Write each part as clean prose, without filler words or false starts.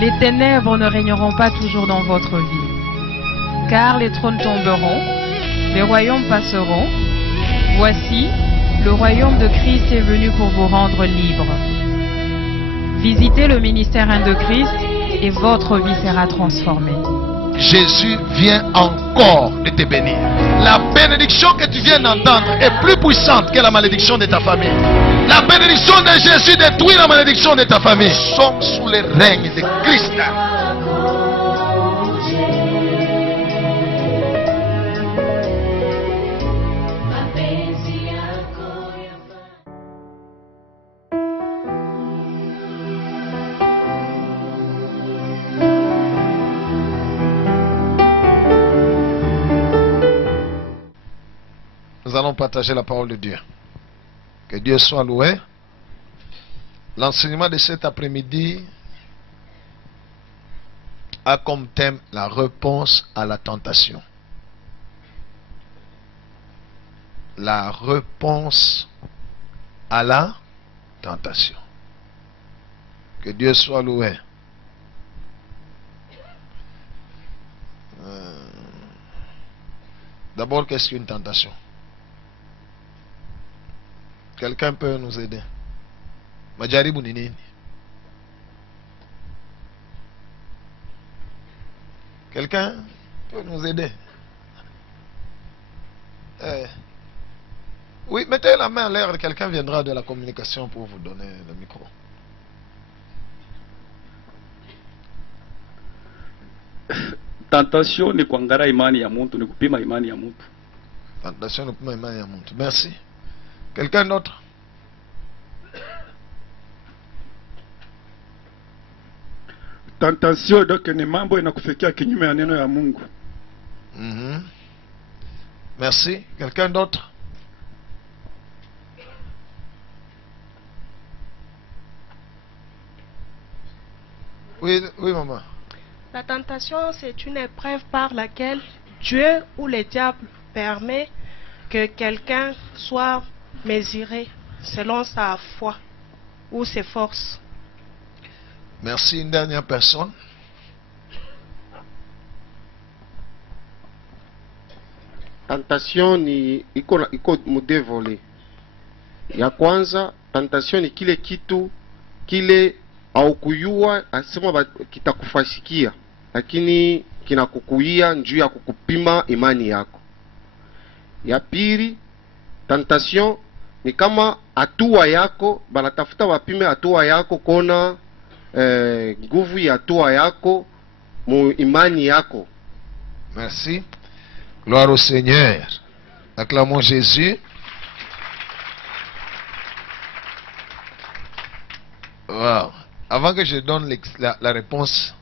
Les ténèbres ne régneront pas toujours dans votre vie, car les trônes tomberont, les royaumes passeront. Voici, le royaume de Christ est venu pour vous rendre libre. Visitez le ministère 1 de Christ et votre vie sera transformée. Jésus vient encore de te bénir. La bénédiction que tu viens d'entendre est plus puissante que la malédiction de ta famille. La bénédiction de Jésus détruit la malédiction de ta famille. Nous sommes sous le règne de Christ. Nous allons partager la parole de Dieu. Que Dieu soit loué. L'enseignement de cet après-midi a comme thème la réponse à la tentation. La réponse à la tentation. Que Dieu soit loué. D'abord, qu'est-ce qu'une tentation? Quelqu'un peut nous aider? Majaribu ni nini? Quelqu'un peut nous aider? Oui, mettez la main en l'air, quelqu'un viendra de la communication pour vous donner le micro. Tentation ni kuangara imani ya mtu, ni kupima imani ya mtu. Tentation ni kupima imani ya mtu. Merci. Quelqu'un d'autre? Tentation donc ni mambo inakufikia kinyume ya neno ya Mungu. Merci. Quelqu'un d'autre? Oui, oui, maman. La tentation, c'est une épreuve par laquelle Dieu ou le diable permet que quelqu'un soit mesuré selon sa foi ou ses forces. Merci. Une dernière personne. Tentation ni iko mudevole. Ya kwanza, tentation ni kile kitu kile haukuyua asema kitakufashikia, lakini kinakukuia njuu ya kukupima imani yako. Ya pili, tentation ni kama hatua yako, banatafuta wapime hatua yako kona nguvu ya hatua yako mu imani yako. Merci. Gloire au Seigneur. Acclamons Jésus. Wow. Avant que je donne la réponse,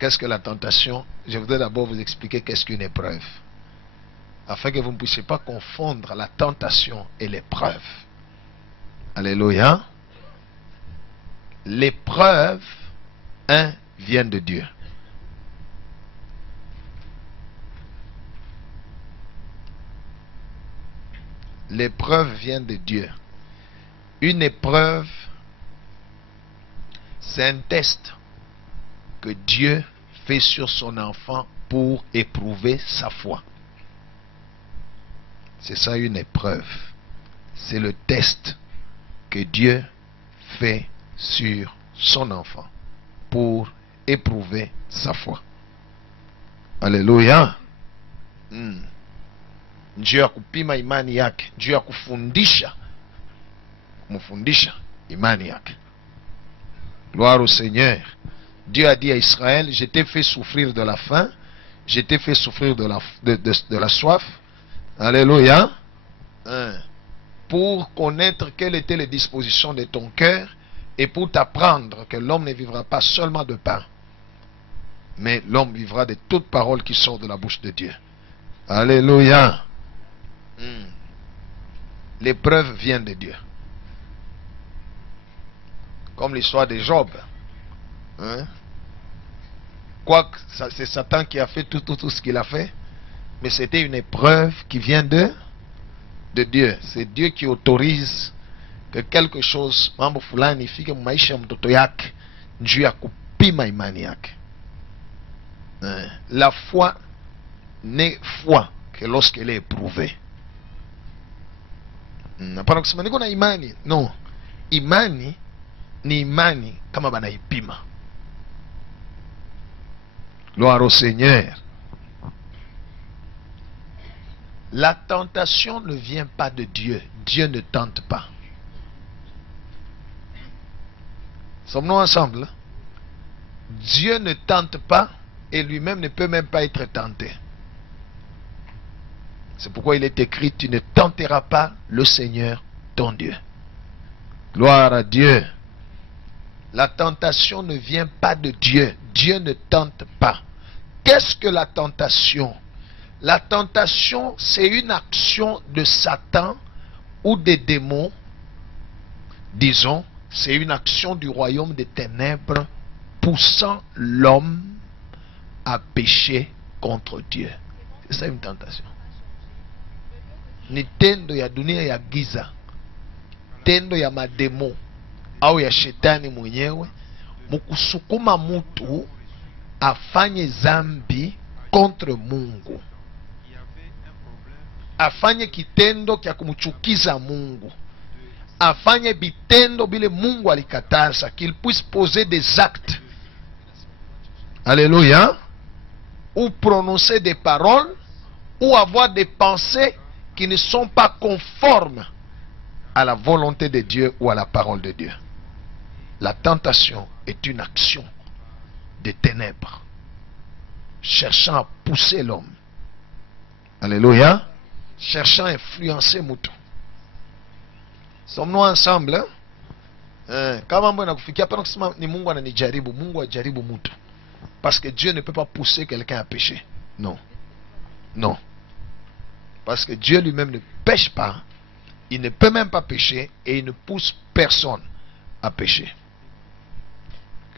qu'est-ce que la tentation, je voudrais d'abord vous expliquer qu'est-ce qu'une épreuve. Afin que vous ne puissiez pas confondre la tentation et l'épreuve. Alléluia. L'épreuve, vient de Dieu. L'épreuve vient de Dieu. Une épreuve, c'est un test que Dieu fait sur son enfant pour éprouver sa foi. C'est ça une épreuve. C'est le test que Dieu fait sur son enfant pour éprouver sa foi. Alléluia. Dieu akupima imani yake, Dieu akufundisha, kumfundisha imani yake. Gloire au Seigneur. Dieu a dit à Israël, je t'ai fait souffrir de la faim, je t'ai fait souffrir de la soif. Alléluia. Pour connaître quelles étaient les dispositions de ton cœur et pour t'apprendre que l'homme ne vivra pas seulement de pain, mais l'homme vivra de toute parole qui sort de la bouche de Dieu. Alléluia. L'épreuve vient de Dieu. Comme l'histoire de Job. Quoique c'est Satan qui a fait tout ce qu'il a fait, mais c'était une épreuve qui vient de Dieu. C'est Dieu qui autorise que quelque chose, mambo fulani ifike maisha ya mtoto yake, njuu ya kupima imani yake. La foi n'est foi que lorsqu'elle est éprouvée. Hapana kusema niko na imani. No. Imani ni imani kama banaipima. Gloire au Seigneur. La tentation ne vient pas de Dieu. Dieu ne tente pas. Sommes-nous ensemble? Dieu ne tente pas et lui-même ne peut même pas être tenté. C'est pourquoi il est écrit, tu ne tenteras pas le Seigneur ton Dieu. Gloire à Dieu. La tentation ne vient pas de Dieu. Dieu ne tente pas. Qu'est-ce que la tentation? La tentation, c'est une action de Satan ou des démons. Disons, c'est une action du royaume des ténèbres poussant l'homme à pécher contre Dieu. C'est ça une tentation. Ni tendo ya dunia ya giza, tendo ya mademo au ya shetani mwenyewe mukusukuma mutu afanye zambi contre Mungu, afanye kitendo kya kumchukiza Mungu, afanye bitendo bile Mungu alikataza, qu'il puisse poser des actes, alléluia, ou prononcer des paroles, ou avoir des pensées qui ne sont pas conformes à la volonté de Dieu ou à la parole de Dieu. La tentation est une action des ténèbres cherchant à pousser l'homme, alléluia, cherchant à influencer Moutou. Sommes-nous ensemble? Kama mambo yanakufikia hapa kusema ni Mungu ananijaribu, Mungu ajaribu mtu. Parce que Dieu ne peut pas pousser quelqu'un à pécher. Non. Non. Parce que Dieu lui-même ne pêche pas, il ne peut même pas pécher et il ne pousse personne à pécher.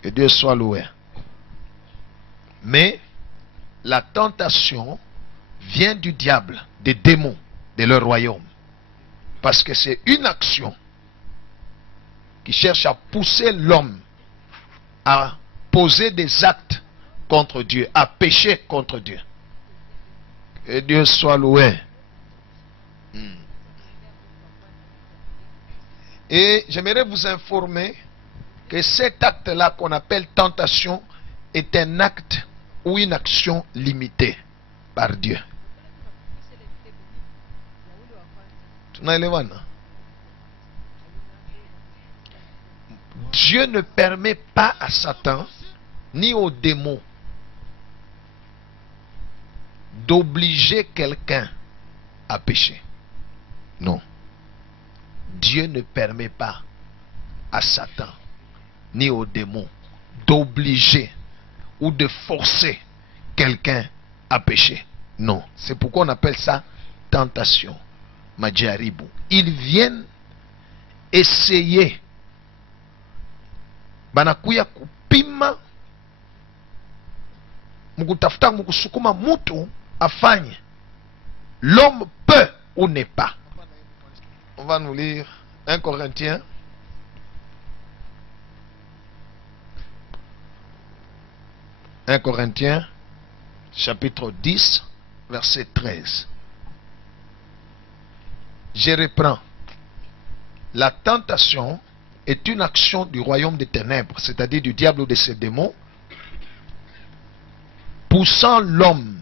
Que Dieu soit loué. Mais la tentation vient du diable, des démons, de leur royaume. Parce que c'est une action qui cherche à pousser l'homme à poser des actes contre Dieu, à pécher contre Dieu. Que Dieu soit loué. Et j'aimerais vous informer que cet acte-là qu'on appelle tentation est un acte ou une action limitée par Dieu. Tunaelewana? Dieu ne permet pas à Satan ni aux démons d'obliger quelqu'un à pécher. Non. Dieu ne permet pas à Satan ni aux démons d'obliger ou de forcer quelqu'un à pécher. Non. C'est pourquoi on appelle ça tentation. Majaribu. Ils viennent essayer. Banakuya kupima, mukutafuta mukusukuma mutu afanye. L'homme peut ou n'est pas. On va nous lire 1 Corinthiens. Corinthiens, chapitre 10, verset 13. Je reprends. La tentation est une action du royaume des ténèbres, c'est-à-dire du diable ou de ses démons, poussant l'homme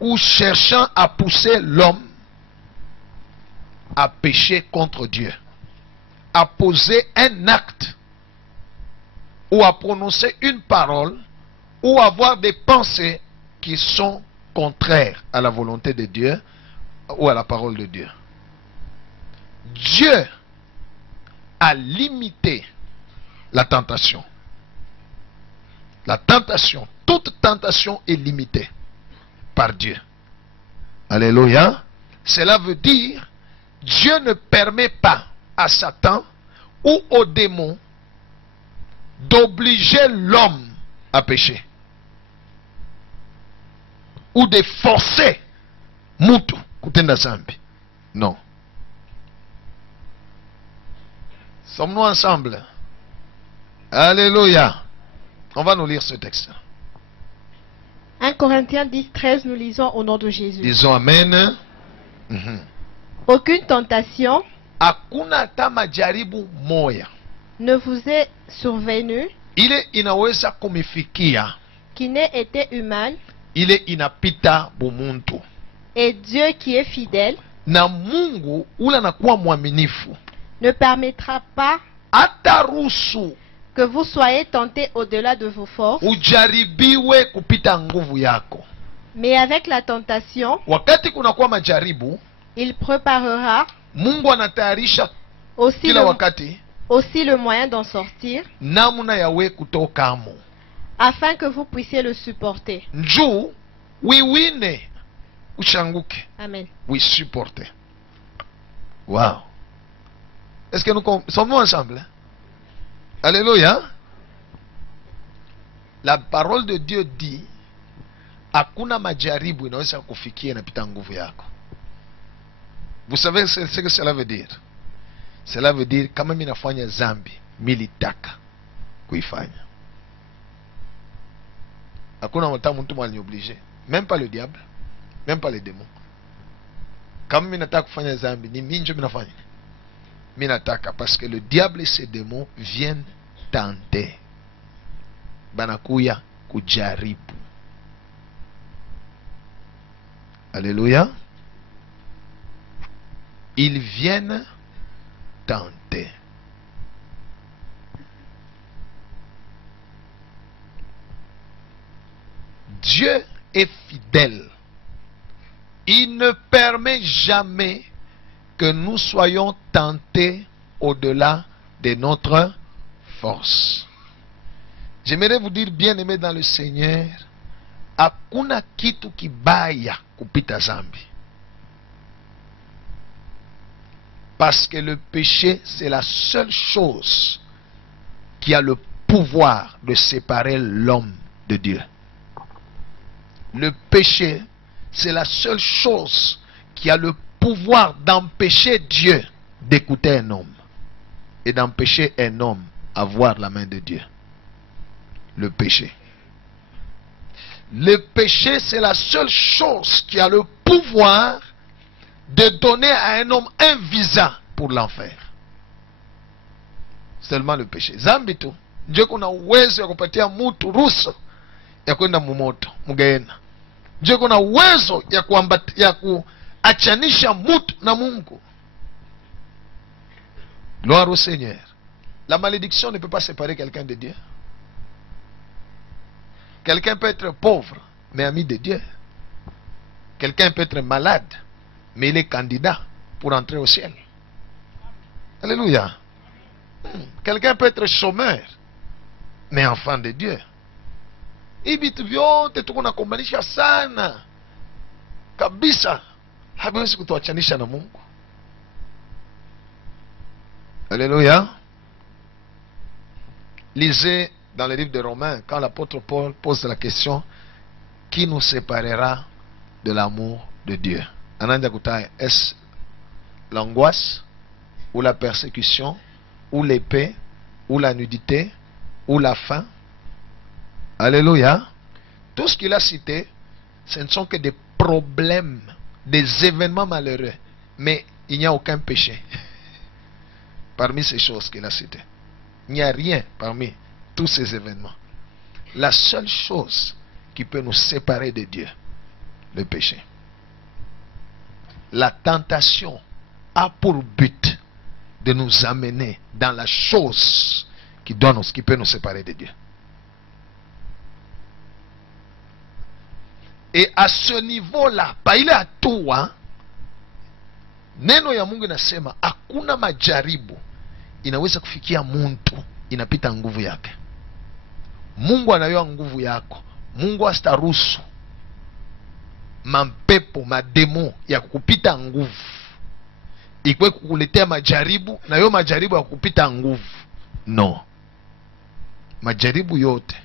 ou cherchant à pousser l'homme à pécher contre Dieu, à poser un acte ou à prononcer une parole ou avoir des pensées qui sont contraires à la volonté de Dieu ou à la parole de Dieu. Dieu a limité la tentation. La tentation, toute tentation est limitée par Dieu. Alléluia. Cela veut dire Dieu ne permet pas à Satan ou aux démons d'obliger l'homme à pécher ou de forcer Mutu kutenda zambi. Non. Sommes-nous ensemble? Alléluia. On va nous lire ce texte. 1 Corinthiens 10, 13, nous lisons au nom de Jésus. Disons Amen. Aucune tentation Hakuna hata majaribu moya ne vous est survenue ile inaweza kumifikia qui n'ait été humaine, ile inapita bumuntu. et Dieu qui est fidèle Na Mungu ule anakuwa mwaminifu, ne permettra pas hataruhusu que vous soyez tentés au-delà de vos forces, ujaribiwe kupita nguvu yako. mais avec la tentation, Wakati kunakuwa majaribu, il préparera Mungu anatayarisha aussi kila wakati aussi le moyen d'en sortir, namna yawe kutokamo, afin que vous puissiez le supporter. njuu wiwine ushanguke, Amen. supporter. Wow. Est-ce que nous sommes ensemble? Alléluia. La parole de Dieu dit, hakuna majaribu inaweza kufikia inapita nguvu yako. Vous savez ce que cela veut dire? Cela veut dire kama mimi nafanya zambi, militaka kuifanya. Hakuna mtu mwali obligé, même pas le diable, même pas les démons. Kama mimi nataka kufanya zambi, ni mimi ndio ninafanya. Mimi nataka parce que le diable et ses démons viennent tenter. Banakuya kujaribu. Alléluia. Ils viennent tenter. Dieu est fidèle. Il ne permet jamais que nous soyons tentés au-delà de notre force. J'aimerais vous dire, bien-aimés dans le Seigneur, hakuna kitu kibaya kupita zambi. Parce que le péché, c'est la seule chose qui a le pouvoir de séparer l'homme de Dieu. Le péché, c'est la seule chose qui a le pouvoir d'empêcher Dieu d'écouter un homme et d'empêcher un homme à voir la main de Dieu. Le péché. Le péché, c'est la seule chose qui a le pouvoir de donner à un homme un visa pour l'enfer. Seulement le péché. Zambi tu. Ndio kuna uwezo ya kupatia mtu ruhusa ya kwenda mumoto, mugeena. Ndio kuna uwezo ya kuachanisha mtu na Mungu. Gloire au Seigneur. La malédiction ne peut pas séparer quelqu'un de Dieu. Quelqu'un peut être pauvre, mais ami de Dieu. Quelqu'un peut être malade, mais il est candidat pour entrer au ciel. Alléluia. Quelqu'un peut être chômeur, mais enfant de Dieu. Hivitu vyote tunakombanisha sana kabisa, haviwezi kutuachanisha na Mungu. Alléluia. Lisez dans le livre de Romains, quand l'apôtre Paul pose la question, qui nous séparera de l'amour de Dieu? Est-ce l'angoisse, ou la persécution, ou l'épée, ou la nudité, ou la faim? Alléluia. Tout ce qu'il a cité, ce ne sont que des problèmes, des événements malheureux. Mais il n'y a aucun péché parmi ces choses qu'il a citées. Il n'y a rien parmi tous ces événements. La seule chose qui peut nous séparer de Dieu, le péché. La tentation a pour but de nous amener dans la chose qui peut nous séparer de Dieu. Et à ce niveau-là, pa ile hatua, neno ya Mungu inasema hakuna majaribu inaweza kufikia muntu inapita nguvu yake. Mungu anayua nguvu yako. Mungu asitaruhusu mampepo, mademo ya kukupita nguvu ikwe kukuletea majaribu, na yo majaribu ya kukupita nguvu. No. Majaribu yote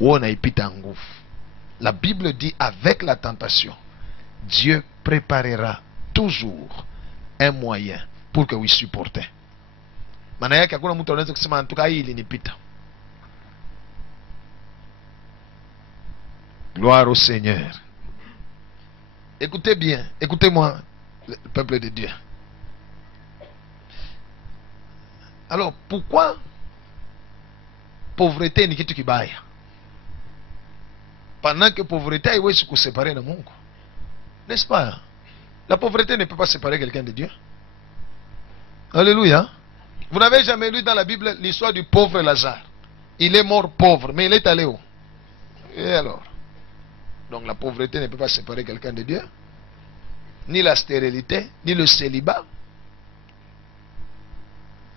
wona ipita nguvu. La Bible dit, avec la tentation, Dieu préparera toujours un moyen pour que vous supportez. Maana yake hakuna mtu anaweza kusema antuka hii ilinipita. Gloire au Seigneur. Écoutez bien, écoutez-moi, le peuple de Dieu. Alors, pourquoi pauvreté ni kitu kibaya? Pendant que pauvreté haiwezi kuséparer na Mungu. N'est-ce pas? La pauvreté ne peut pas séparer quelqu'un de Dieu. Alléluia. Vous n'avez jamais lu dans la Bible l'histoire du pauvre Lazare. Il est mort pauvre, mais il est allé où? Et alors? Donc la pauvreté ne peut pas séparer quelqu'un de Dieu. Ni la stérilité, ni le célibat.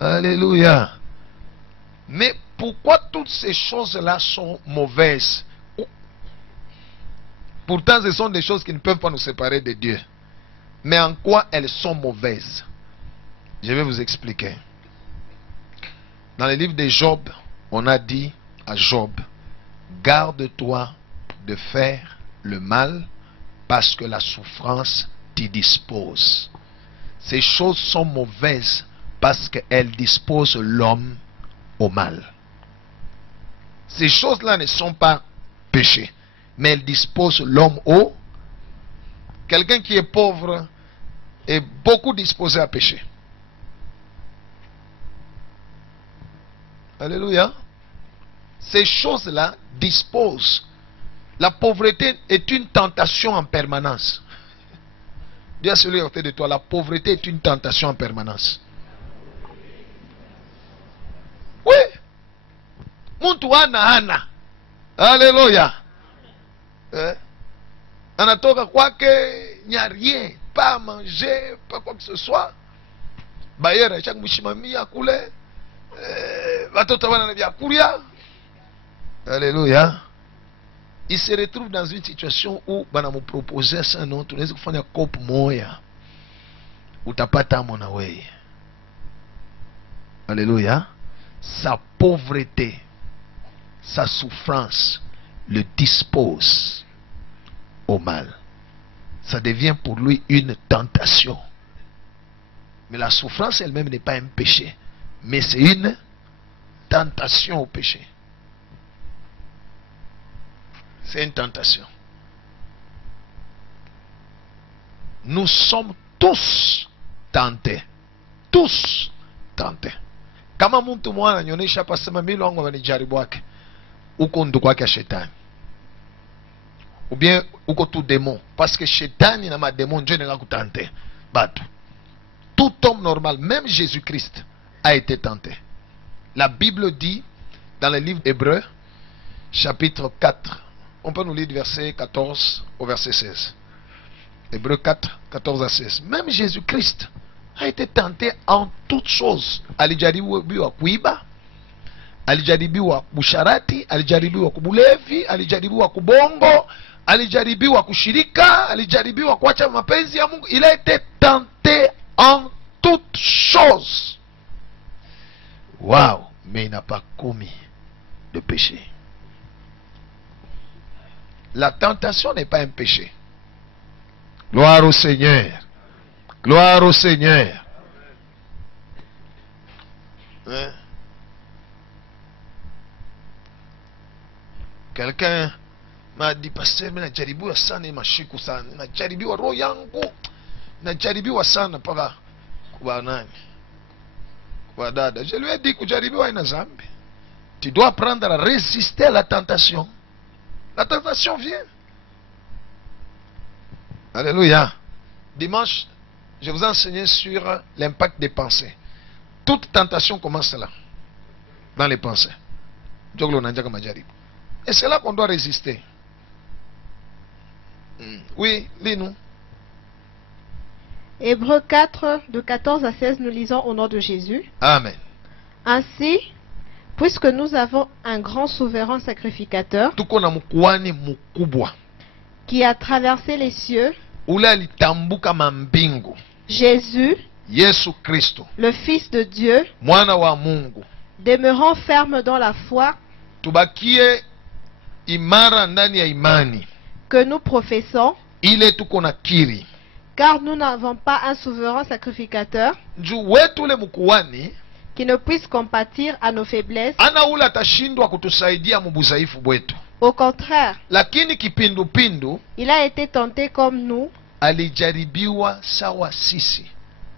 Alléluia. Mais pourquoi toutes ces choses-là sont mauvaises? Pourtant, ce sont des choses qui ne peuvent pas nous séparer de Dieu. Mais en quoi elles sont mauvaises? Je vais vous expliquer. Dans le livre de Job, on a dit à Job, garde-toi de faire le mal parce que la souffrance t'y dispose. Ces choses sont mauvaises parce qu'elles disposent l'homme au mal. Ces choses-là ne sont pas péchés, mais elles disposent l'homme au... Quelqu'un qui est pauvre est beaucoup disposé à pécher. Alléluia. Ces choses-là disposent. La pauvreté est une tentation en permanence. Dis à celui à côté de toi, la pauvreté est une tentation en permanence. Oui. Muntu ana. Alléluia. Anatoka kwake, il n'y a rien, pas à manger, pas quoi que ce soit. Bayera chaque mshimamia kule. Watoto wana vya kulia. Alléluia. Il se retrouve dans une situation où bana mu proposer ça non, tunaweza kufanya kopo moya. Utapata mona wewe. Alléluia. Sa pauvreté, sa souffrance le dispose au mal. Ça devient pour lui une tentation. Mais la souffrance elle-même n'est pas un péché, mais c'est une tentation au péché. C'est une tentation. Nous sommes tous tentés. Tous tentés. Kama mtu mwana ananyonyesha hapa sema mimi wangu wanijaribu wake. Uko ndo kwake shetani. Ou bien uko tout démon, parce que shetani na madémon ndio nanga kutante. Batu. Tout homme normal, même Jésus-Christ a été tenté. La Bible dit dans le livre d'Hébreux chapitre 4. On peut nous lire du verset 14 au verset 16. Hébreux 4, 14 à 16. Même Jésus-Christ a été tenté en toutes choses. Alijaribiwa kuiba, alijaribiwa busharati, alijaribiwa kubulevi, alijaribiwa kubongo, alijaribiwa kushirika, alijaribiwa kuacha mapenzi ya Mungu. Il a été tenté en toutes choses. Waouh, mais il n'a pas commis de péché. La tentation n'est pas un péché. Gloire au Seigneur. Gloire au Seigneur. Hein? Quelqu'un m'a dit, pasteur, mais najaribiwa sana mashiku sana. Najaribiwa roho yangu. Najaribiwa sana paka kwa nani? Kwa dada. Je lui ai dit kujaribiwa ina zambi. Tu dois apprendre à résister à la tentation. La tentation vient. Alléluia. Dimanche, je vous ai enseigné sur l'impact des pensées. Toute tentation commence là, dans les pensées. Et c'est là qu'on doit résister. Oui, lis-nous. Hébreux 4, de 14 à 16, nous lisons au nom de Jésus. Amen. Ainsi, puisque nous avons un grand souverain sacrificateur qui a traversé les cieux, Jésus, le Fils de Dieu, demeurant ferme dans la foi que nous professons, car nous n'avons pas un souverain sacrificateur qui ne puisse compatir à nos faiblesses. Ana ule atashindwa kutusaidia mubuzaifu bwetu. Au contraire, Lakini kipindupindu il a été tenté comme nous alijaribiwa sawa sisi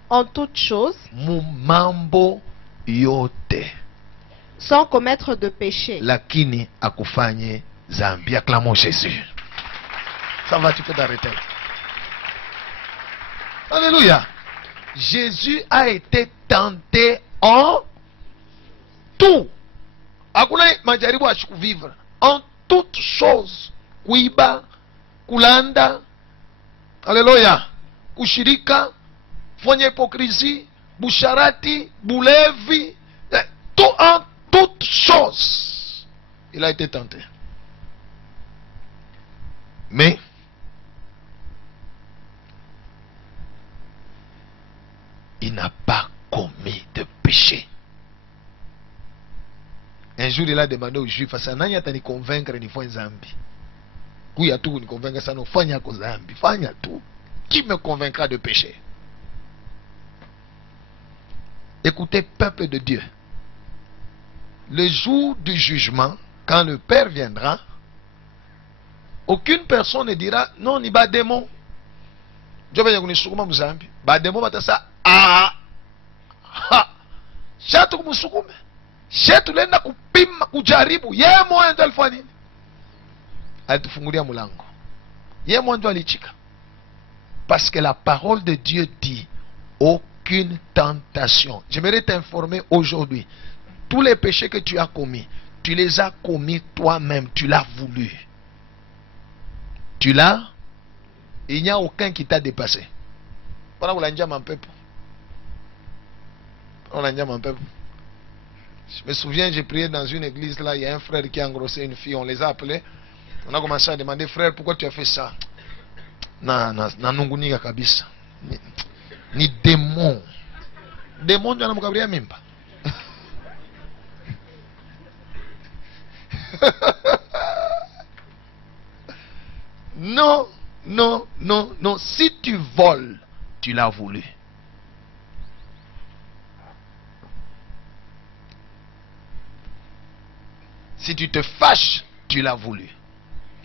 en toutes choses, mu mambo yote, sans commettre de péché. lakini akufanye zambi. Acclamons Jésus. Ça va, tu peux t'arrêter. Alléluia. Jésus a été tenté en tout. Hakuna majaribu ashikuvivre. En toutes choses. Kuiba, kulanda, alléluia, kushirika, fanya hypocrisie, busharati, bulevi, tout en toutes choses. Il a été tenté. Mais il n'a pas commis de péché. Un jour, il a demandé aux Juifs, nani atani convaincre ni fanya zambi? Kuya tu ni convaincre ça no fanya ko zambi. Fanya tu. Qui me convaincra de péché? Écoutez, peuple de Dieu. Le jour du jugement, quand le Père viendra, aucune personne ne dira non, ni ba démon. Je vais vous dire muzambi. Ba démon batasa ah ha. Shatu kumusukume. Shetu lenda kupima kujaribu. Yeye mwenyewe ndo alifanya nini? Alitufungulia mlango. Yeye mwenyewe ndo alichika. Parce que la parole de Dieu dit aucune tentation. J'aimerais t'informer aujourd'hui. Tous les péchés que tu as commis, tu les as commis toi-même. Tu l'as voulu. Tu l'as. Il n'y a aucun qui t'a dépassé. Pendant que vous l'avez dit à mon peuple. On l'a dit à mon peuple. Je me souviens, j'ai prié dans une église là, il y a un frère qui a engrossé une fille, on les a appelés. On a commencé à demander, frère, pourquoi tu as fait ça? Na nungunika kabisa. Ni démon. Démon ndio anamkabria mimba. Non, non, non, non. Si tu voles, tu l'as voulu. Si tu te fâches, tu l'as voulu.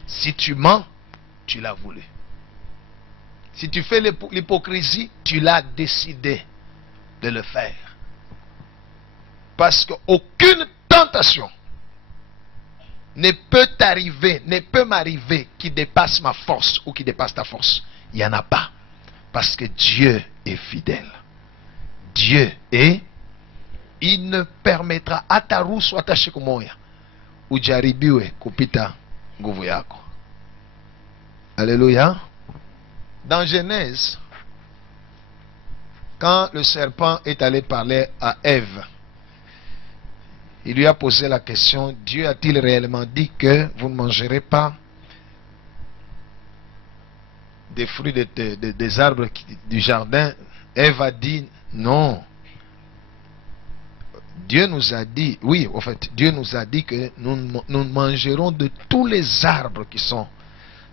Si tu mens, tu l'as voulu. Si tu fais l'hypocrisie, tu l'as décidé de le faire. Parce qu'aucune tentation ne peut t'arriver, ne peut m'arriver qui dépasse ma force ou qui dépasse ta force. Il n'y en a pas. Parce que Dieu est fidèle. Dieu est. Il ne permettra à ta roue soit attachée comme moi. Ujaribiwe kupita nguvu yako. Alléluia. Dans Genèse, quand le serpent est allé parler à Ève, il lui a posé la question, Dieu a-t-il réellement dit que vous ne mangerez pas des fruits des arbres du jardin? Ève a dit non. Dieu nous a dit, oui, en fait, Dieu nous a dit que nous mangerons de tous les arbres qui sont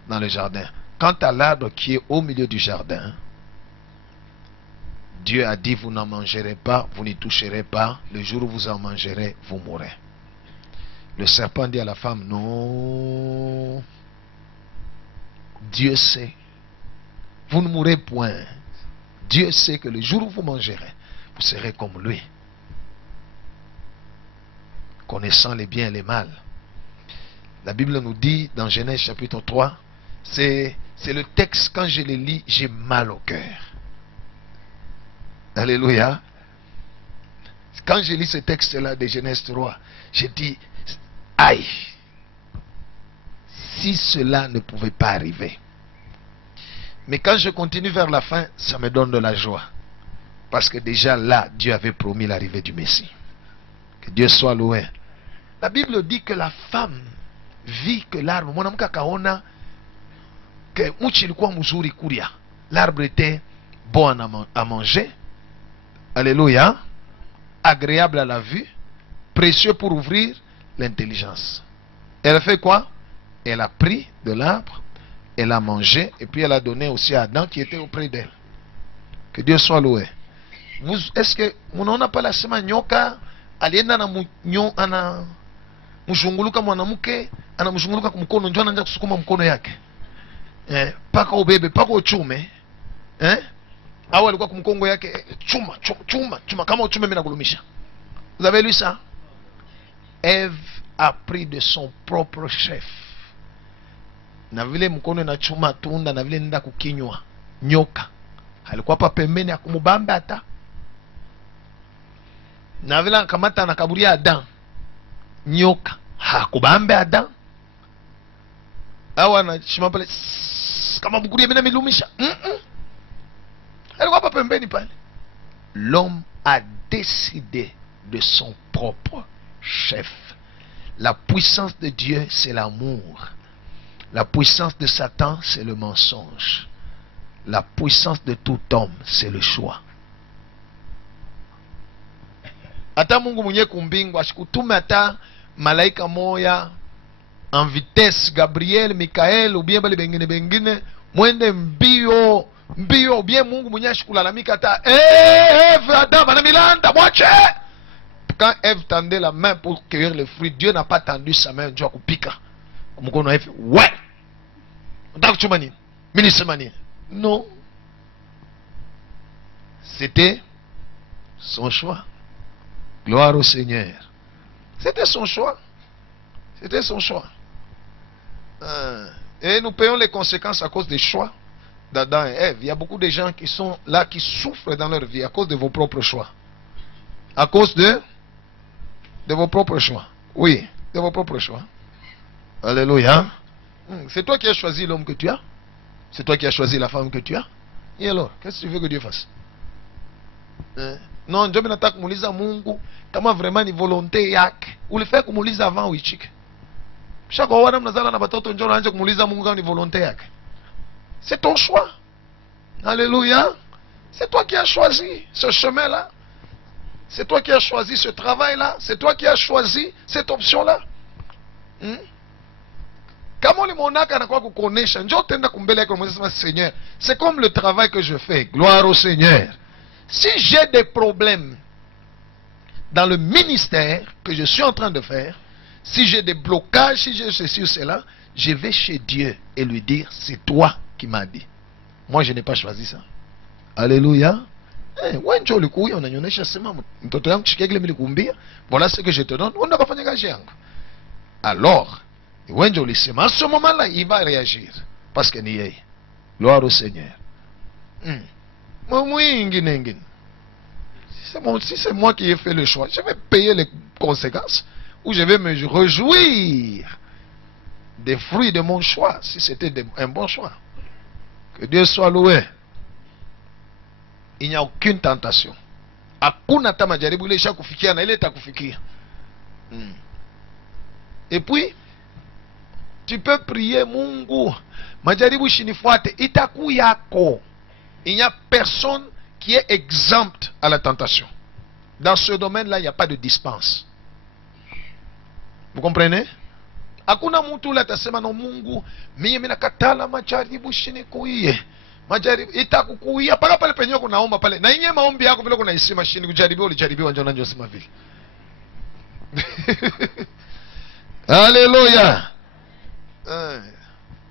dans le jardin. Quant à l'arbre qui est au milieu du jardin, Dieu a dit, vous n'en mangerez pas, vous n'y toucherez pas. Le jour où vous en mangerez, vous mourrez. Le serpent dit à la femme, non, Dieu sait, vous ne mourrez point. Dieu sait que le jour où vous mangerez, vous serez comme lui, connaissant les biens et les mal. La Bible nous dit dans Genèse chapitre 3, c'est le texte, quand je le lis, j'ai mal au cœur. Alléluia. Quand je lis ce texte-là de Genèse 3, je dis, aïe, si cela ne pouvait pas arriver. Mais quand je continue vers la fin, ça me donne de la joie. Parce que déjà là, Dieu avait promis l'arrivée du Messie. Que Dieu soit loué. La Bible dit que la femme vit que l'arbre, l'arbre était bon à manger. Alléluia. Agréable à la vue. Précieux pour ouvrir l'intelligence. Elle a fait quoi? Elle a pris de l'arbre, elle a mangé, et puis elle a donné aussi à Adam qui était auprès d'elle. Que Dieu soit loué. Est-ce que munaona pale asema nyoka alienda na ana mshunguluka mwanamke, anamshunguluka kumkono, njoo anaanza kusukuma mkono yake paka ubebe paka uchume au alikuwa kumkongo yake chuma kama uchume mimi nakulumisha. Vous avez lu ça? Ève a pris de son propre chef. Na vile mkono na chuma tunda na vile nenda kukinywa nyoka alikuwa hapa pembeni akumubamba hata na vile akamata na kaburia Adam nyoka hakubambe Adam au anashima pale kama bukuria mimi milumisha alikuwa hapa pembeni pale. L'homme a décidé de son propre chef. La puissance de Dieu c'est l'amour. La puissance de Satan c'est le mensonge. La puissance de tout homme c'est le choix. Ata Mungu mwenye kumbingu ashikutume ata malaika moya en vitesse, Gabriel, Mikael ou bien bali bengine mwende mbio ou bien Mungu mwenye ashikulalamika ata Ève, Adam ana milanda mwache. Quand Ève tendait la main pour cueillir le fruit, Dieu n'a pas tendu sa main Dieu kupika kumkono Ève. Ouais, unataka kuchuma nini? Mimi nisema nini? Non, c'était son choix. Gloire au Seigneur. C'était son choix. C'était son choix. Et nous payons les conséquences à cause des choix d'Adam et Ève. Il y a beaucoup de gens qui sont là, qui souffrent dans leur vie à cause de vos propres choix. À cause de vos propres choix. Oui, de vos propres choix. Alléluia. C'est toi qui as choisi l'homme que tu as. C'est toi qui as choisi la femme que tu as. Et alors, qu'est-ce que tu veux que Dieu fasse? Non, Dieu nataka kumuuliza Mungu kama vraiment ni volonté yake. Ulifaa kumuuliza avant uichike. Kisha kwa wana mnazala na batoto njoo anje kumuuliza Mungu kama ni volonté yake. C'est ton choix. Alléluia. C'est toi qui as choisi ce chemin-là. C'est toi qui as choisi ce travail-là. C'est toi qui as choisi cette option-là. Kama ulimonaka anakuwa kukuonesha njoo tenda kumbele yake unamwambia Seigneur, c'est comme le travail que je fais. Gloire au Seigneur. Si j'ai des problèmes dans le ministère que je suis en train de faire, si j'ai des blocages, si j'ai ceci ou cela, je vais chez Dieu et lui dire, c'est toi qui m'as dit. Moi, je n'ai pas choisi ça. Alléluia. Voilà ce que je te donne. Alors, à ce moment-là, il va réagir. Parce que n'y est. Gloire au Seigneur. Si c'est moi qui ai fait le choix, je vais payer les conséquences ou je vais me réjouir des fruits de mon choix si c'était un bon choix. Que Dieu soit loué. Il n'y a aucune tentation. Hakuna hata majaribu ile ishakufikia na ile itakufikia. Et puis tu peux prier Mungu majaribu shinifuate itakuyako. Il n'y a personne qui est exempt à la tentation. Dans ce domaine-là, il n'y a pas de dispense. Vous comprenez? Hakuna mtu ule atasema no Mungu, mimi nakatala majaribu shinikuie. Majaribu itakukuia paka pale penyewe kunaomba pale. Na yenyewe maombi yako vile kuna isema shini kujaribiwa ulijaribiwa njoo nanjo sema vile. Alléluia.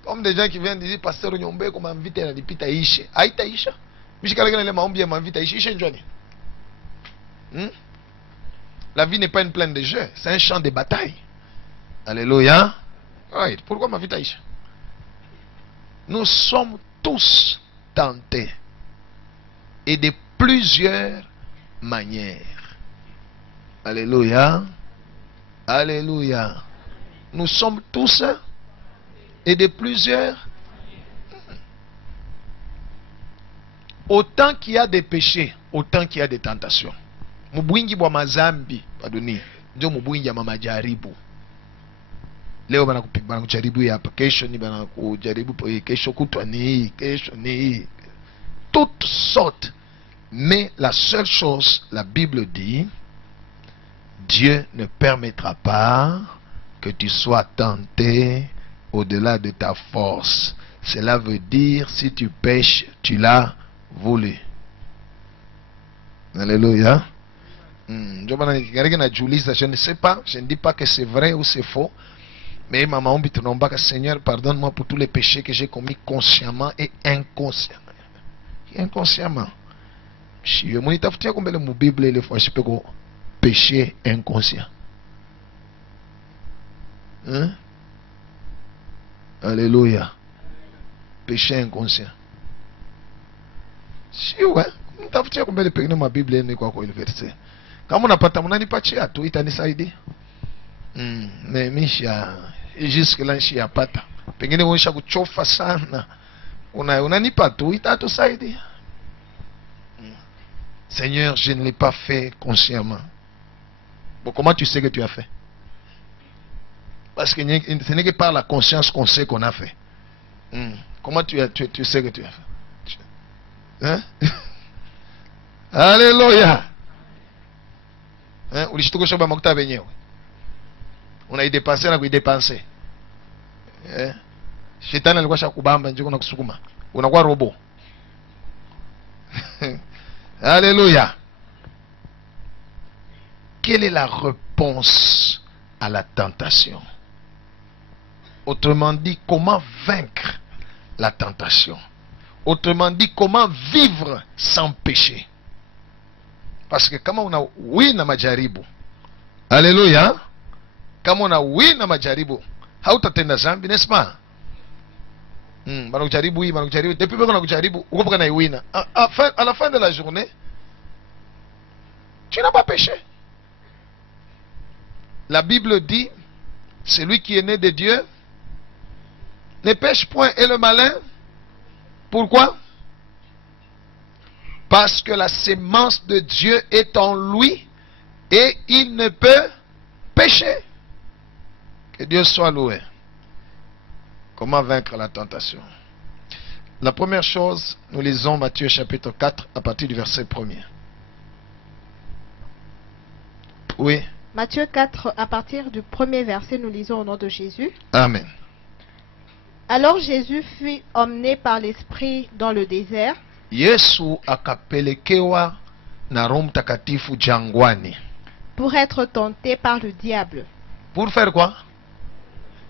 Comme des gens qui viennent dire pasteur nyombe comme invité na lipita ishe. Haitaisha. Mishikalegana ile maombi ya mavita ishe njoni. La vie n'est pas une plaine de jeu, c'est un champ de bataille. Alléluia. Right. Pourquoi mavita ishe? Nous sommes tous tentés et de plusieurs manières. Alléluia. Alléluia. Nous sommes tous et de plusieurs. Autant qu'il y a des péchés, autant qu'il y a des tentations. Mubwingi bwa mazambi padoni ndio mubwingi ya majaribu. Leo bana kujaribu hapa, kesho ni bana kujaribu, kesho kutwa ni, kesho ni, toutes sortes. Mais la seule chose, la Bible dit, Dieu ne permettra pas que tu sois tenté au-delà de ta force. Cela veut dire, si tu pêches, tu l'as voulu. Alléluia. Je ne sais pas, je ne dis pas que c'est vrai ou c'est faux. Mais maman, Seigneur, pardonne-moi pour tous les péchés que j'ai commis consciemment et inconsciemment. Inconsciemment. Je me dis, combien de Bible les fois je peux péché inconscient. Hein? Alléluia. Péché inconscient. Si ouais, tafutia combien de péché dans ma Bible ni kwa le verset. Kama unapata mnanipatia tu itanisaidia. Mais misha jusque là nishia pata. Pengine unaisha kuchofa sana. Unanipa tu itatusaidia. Seigneur, je ne l'ai pas fait consciemment. Bon, comment tu sais que tu as fait? Parce que ce n'est que par la conscience qu'on sait qu'on a fait. Comment tu sais que tu as fait? Hein? Alléluia. Hein? On a dépensé, on a dépensé. Shetani alikuwa shakubamba njoo na kusukuma. Unakuwa robo. Alléluia. Quelle est la réponse à la tentation? Autrement dit, comment vaincre la tentation? Autrement dit, comment vivre sans péché? Parce que kama una wina majaribu, alléluia, kama una wina majaribu, hautatenda zambi, n'est-ce pas? Manakujaribu hii, manakujaribu, depuis que manakujaribu, ukopoka na iwina. À la fin de la journée, tu n'as pas péché. La Bible dit, celui qui est né de Dieu ne pêche point. Et le malin, pourquoi? Parce que la sémence de Dieu est en lui et il ne peut pécher. Que Dieu soit loué. Comment vaincre la tentation? La première chose, nous lisons Matthieu chapitre 4 à partir du verset 1er. Oui. Matthieu 4, à partir du premier verset, nous lisons au nom de Jésus. Amen. Alors Jésus fut emmené par l'Esprit dans le désert. Yesu akapelekewa na Roho Mtakatifu jangwani. Pour être tenté par le diable. Pour faire quoi?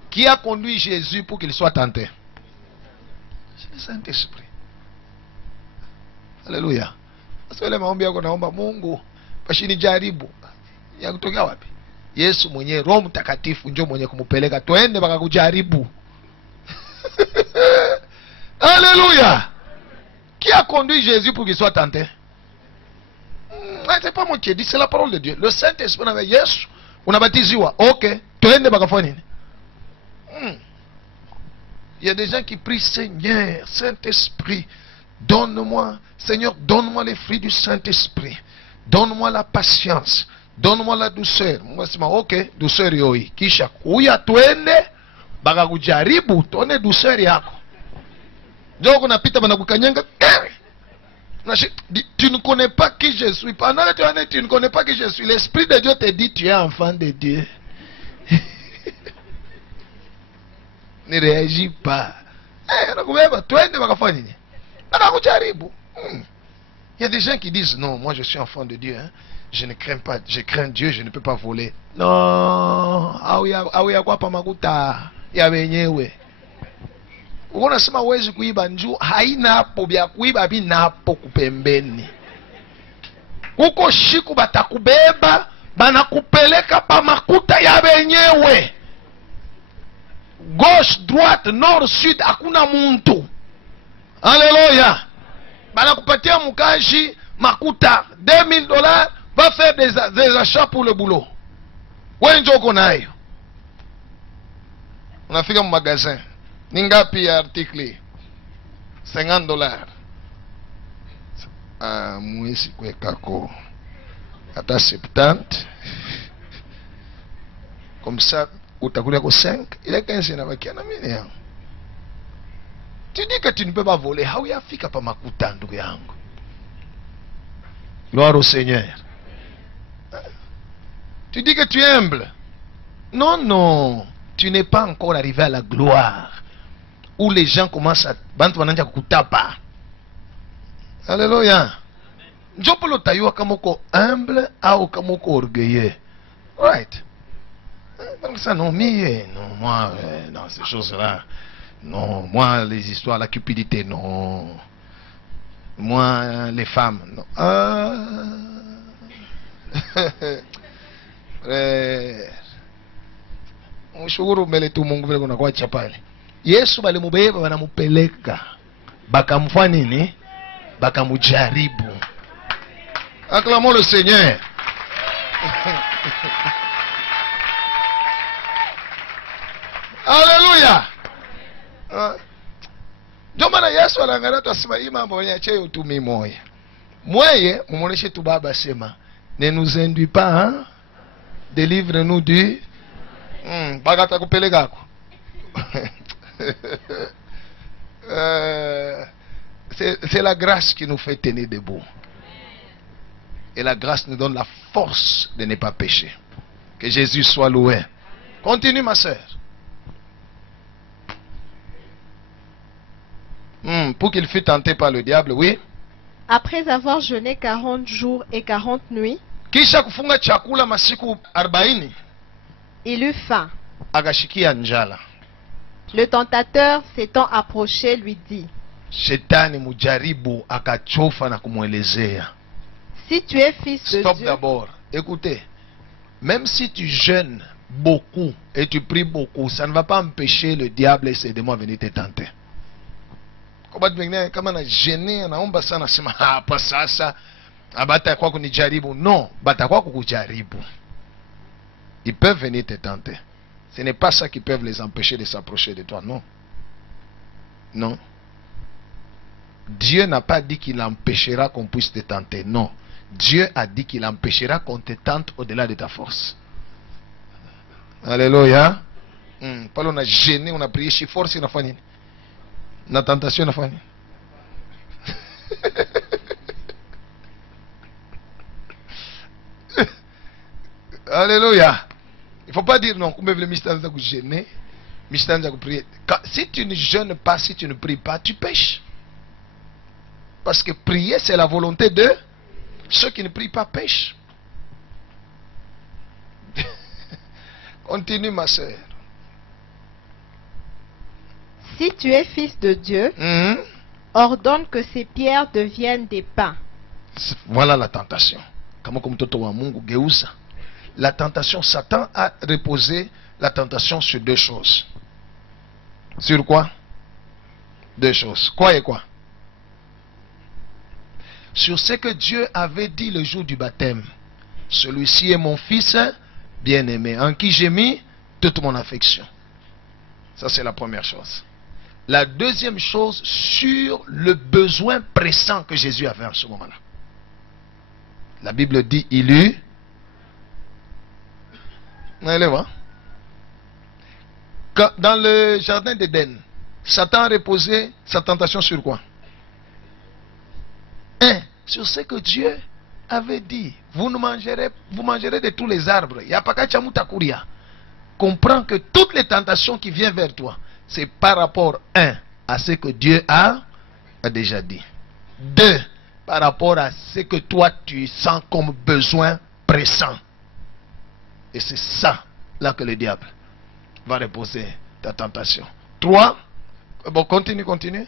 Qui a conduit Jésus pour qu'il soit tenté? C'est le Saint-Esprit. Alléluia. Aswele maombi yako naomba Mungu bashini jaribu. Ya kutoka wapi? Yesu mwenyewe, Roho Mtakatifu ndio mwenye kumupeleka twende baka kujaribu. Alléluia. Qui a conduit Jésus pour qu'il soit tenté? C'est pas moi qui ai dit, c'est la parole de Dieu. Le Saint-Esprit on avait Yesu, on a baptisé. Ok, twende baka fanya nini? Il y a des gens qui prient, Seigneur, Saint-Esprit, donne-moi, Seigneur, donne-moi les fruits du Saint-Esprit. Donne-moi la patience. Donne-moi la douceur. Moi, c'est ok, douceur yoi. Kisha kuya twende baka kujaribu tuone douceur yako. Ndio kunapita bana kukanyanga. Tu ne connais pas qui je suis. Pendant que tu ne connais pas qui je suis. L'Esprit de Dieu te dit tu es enfant de Dieu. Ne réagis pas. Il y a des gens qui disent non, moi je suis enfant de Dieu. Hein. Je ne crains pas, je crains Dieu, je ne peux pas voler. Non, unasema huwezi kuiba njuu, haina hapo vya kuiba vinapo kupembeni. Huko shiku batakubeba, banakupeleka pa makuta ya wenyewe. Gauche, droite, nord, sud, hakuna muntu. Alléluia. Banakupatia mukaji makuta $2000, va faire des achats pour le boulot. Wewe njoo uko nayo. Unafika mu magasin. Ningapi ya artikli? $50. Mwezi kwekako. Hata 70. Comme ça, utakulia ko 5. Il est 15 na bakia na mimi yangu. Tu dis que tu ne peux pas voler. Hauyafika pa makuta ndugu yangu. Gloire au Seigneur. Tu dis que tu es humble. Non, non. Tu n'es pas encore arrivé à la gloire. Où les gens commencent à... Bantu wananja kutapa. Alléluia. Njopolo tayua kamoko humble au kamoko orgueilleux. Right. Donc ça, non, mais non, moi, non, ces choses-là, non, moi, les histoires, la cupidité, non. Moi, les femmes, non. Mshukuru mbele tu Mungu vile kuna kwa chapale. Yesu balimubeba wanamupeleka. Bakamfanya nini? Bakamujaribu. Acclamons le Seigneur. Alléluia. Ndio maana Yesu anaangalia tuasema hii mambo yache utumi moya. Mweye mumuoneshe tu baba sema ne nous induis pas, hein? Délivre-nous du bagata kupeleka ko. C'est la grâce qui nous fait tenir debout. Et la grâce nous donne la force de ne pas pécher. Que Jésus soit loué. Continue ma sœur. Pour qu'il fût tenté par le diable, oui. Après avoir jeûné 40 jours et 40 nuits, Kisha kufunga chakula masiku 40, il eut faim. agashikia njala. Le tentateur s'étant approché lui dit, Shetani mujaribu akachofa na kumwelezea. si tu es fils de Stop Dieu, d'abord. Écoutez. Même si tu jeûnes beaucoup et tu pries beaucoup, ça ne va pas empêcher le diable et ses démons à venir te tenter. Kama na jeûner anaomba sana sema hapa sasa abata kwa kunijaribu. Non, batakuwa kukujaribu. Ils peuvent venir te tenter. Ce n'est pas ça qui peut les empêcher de s'approcher de toi, non. Non. Dieu n'a pas dit qu'il empêchera qu'on puisse te tenter, non. Dieu a dit qu'il empêchera qu'on te tente au-delà de ta force. Alléluia. Palo on a gêné, on a prié, si force na fani. Na tentation na fani. Alléluia. Il ne faut pas dire non, comme le mystère de gêner, mystère de prier. Si tu ne jeûnes pas, si tu ne pries pas, tu pêches. Parce que prier, c'est la volonté de ceux qui ne prient pas pêchent. Continue, ma soeur. si tu es fils de Dieu, ordonne que ces pierres deviennent des pains. Voilà la tentation. La tentation, Satan a reposé la tentation sur deux choses. Sur quoi? Deux choses. Quoi et quoi? Sur ce que Dieu avait dit le jour du baptême. Celui-ci est mon fils bien-aimé, en qui j'ai mis toute mon affection. Ça, c'est la première chose. La deuxième chose, sur le besoin pressant que Jésus avait en ce moment-là. La Bible dit, il eut... Allez voir. Dans le jardin d'Éden, Satan a reposé sa tentation sur quoi? Sur ce que Dieu avait dit. Vous mangerez de tous les arbres. Comprends que toutes les tentations qui viennent vers toi, c'est par rapport, à ce que Dieu a déjà dit. 2, par rapport à ce que toi tu sens comme besoin pressant. Et c'est ça là que le diable va reposer ta tentation. 3, bon, continue.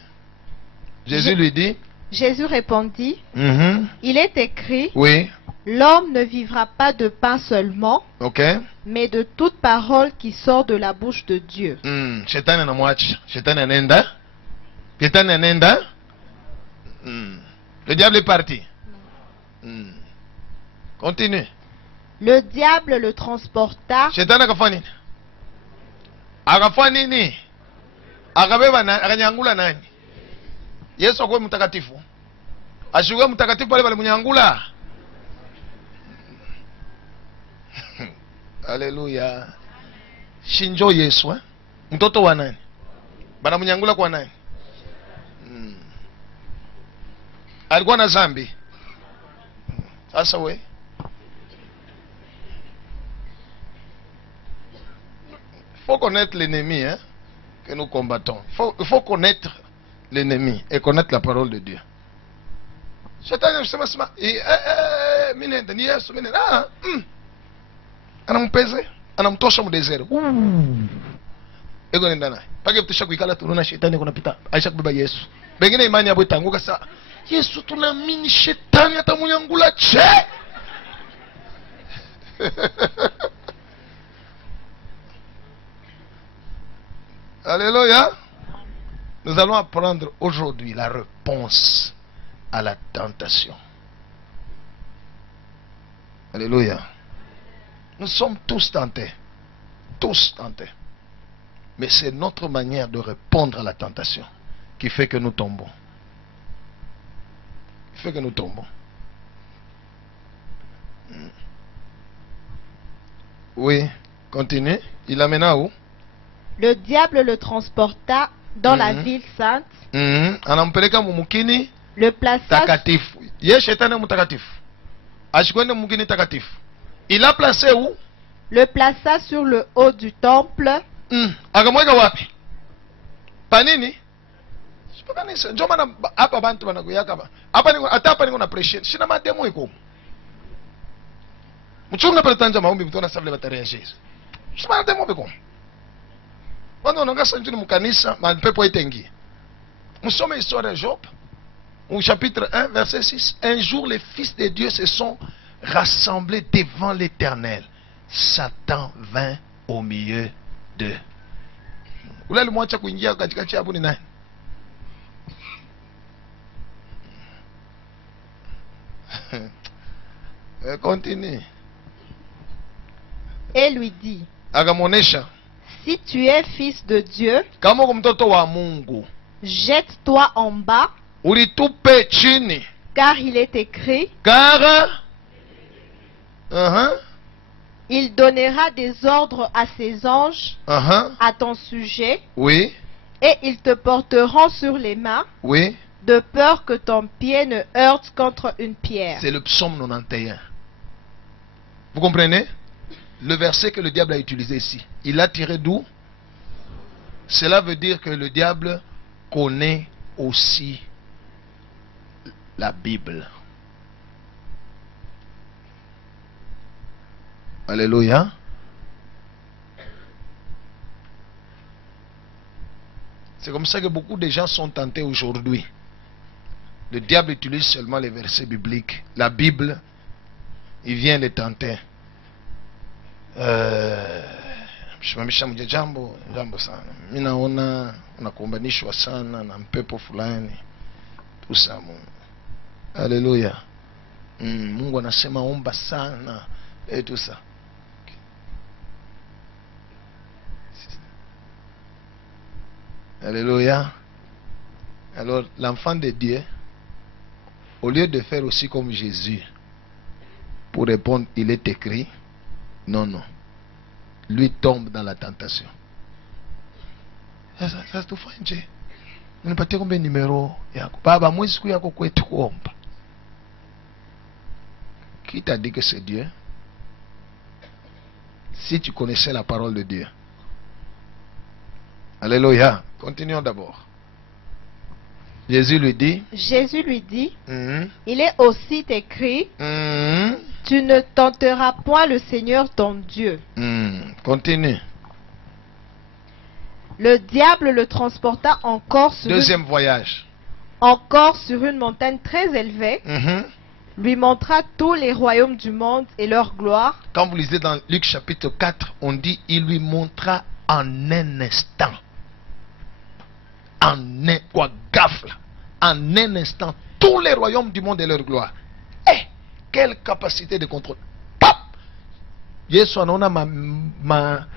Jésus lui dit. Jésus répondit, il est écrit, oui, l'homme ne vivra pas de pain seulement, mais de toute parole qui sort de la bouche de Dieu. Shetani anamwacha. Shetani anaenda. Shetani anaenda. Le diable est parti. Continue. Le diable le transporta. Shetani akafanya nini? Akafanya nini? Akabeba na akanyangula nani? Yesu akuwe mtakatifu. Ashuwe mtakatifu pale mnyangula. Haleluya. Shinjo Yesu, mtoto wa nani? Bana mnyangula kwa nani? Alikuwa na zambi. Sasa we. Il faut connaître l'ennemi que nous combattons. Il faut connaître l'ennemi et connaître la parole de Dieu. Shetani anasema sema mimi nenda ni Yesu mimi nenda. Anampeze, anamtosha mu desert. Ego nenda naye. Pake tutasha kuikala tunaona shetani kunapita. Aisha kubeba Yesu. Bengine imani yabo itanguka saa. Yesu tunaamini shetani atamunyangula che. Alléluia. Nous allons apprendre aujourd'hui la réponse à la tentation. Alléluia. Nous sommes tous tentés. Tous tentés. Mais c'est notre manière de répondre à la tentation qui fait que nous tombons. Qui fait que nous tombons. Oui, continue. Il amena où? Le diable le transporta dans la ville sainte. Anampeleka mumukini Le plaça. takatifu. Ye shetani mutakatifu. Ashikwende mumukini takatifu. Il a placé où? Le plaça sur le haut du temple. Akamweka wapi? Panini? Sipakanisa. Njoo maana hapa bantu banakuyaka hapa. Hapa ni hata hapa niko na pressure. Sina mademo iko. Mchunga pale tanja maombi mtona savile batareya Jesus. Sina mademo iko. Quando on a senti mu kanisa, ma pepo itengi. Nous sommes l'histoire de Job. Au chapitre 1, verset 6. Un jour, les fils de Dieu se sont rassemblés devant l'Éternel. Satan vint au milieu d'eux. Ule alimwacha kuingia katikati hapo ni nani? Continue. Et lui dit, Agamonesha. si tu es fils de Dieu, Kama uko mtoto wa Mungu, jette-toi en bas, ulitupe chini. car il est écrit, Car il donnera des ordres à ses anges à ton sujet, oui, et ils te porteront sur les mains, oui. de peur que ton pied ne heurte contre une pierre. C'est le psaume 91. Vous comprenez? Le verset que le diable a utilisé ici. Il a tiré d'où? Cela veut dire que le diable connaît aussi la Bible. Alléluia. C'est comme ça que beaucoup de gens sont tentés aujourd'hui. Le diable utilise seulement les versets bibliques. La Bible, il vient les tenter. Msimamisha mja jambo sana. Mimi naona unakuombanishwa sana na mpepo fulani. Tusamu. Haleluya. Mungu anasema omba sana. Tout ça. Alléluia. Alors l'enfant de Dieu, au lieu de faire aussi comme Jésus, pour répondre, il est écrit, non, non. Lui tombe dans la tentation. Ça te fait nje. Unipatie kumbe numero yako. Baba, mwezi siku yako kwetu kuomba. Qui t'a dit que c'est Dieu? Si tu connaissais la parole de Dieu. Alléluia. Continuons d'abord. Jésus lui dit, il est aussi écrit, tu ne tenteras point le Seigneur ton Dieu. Continue. Le diable le transporta encore sur une montagne très élevée, lui montra tous les royaumes du monde et leur gloire. Quand vous lisez dans Luc chapitre 4, on dit, il lui montra en un instant. En un instant, tous les royaumes du monde et leur gloire. Quelle capacité de contrôle. Pap! Yesu anaona ma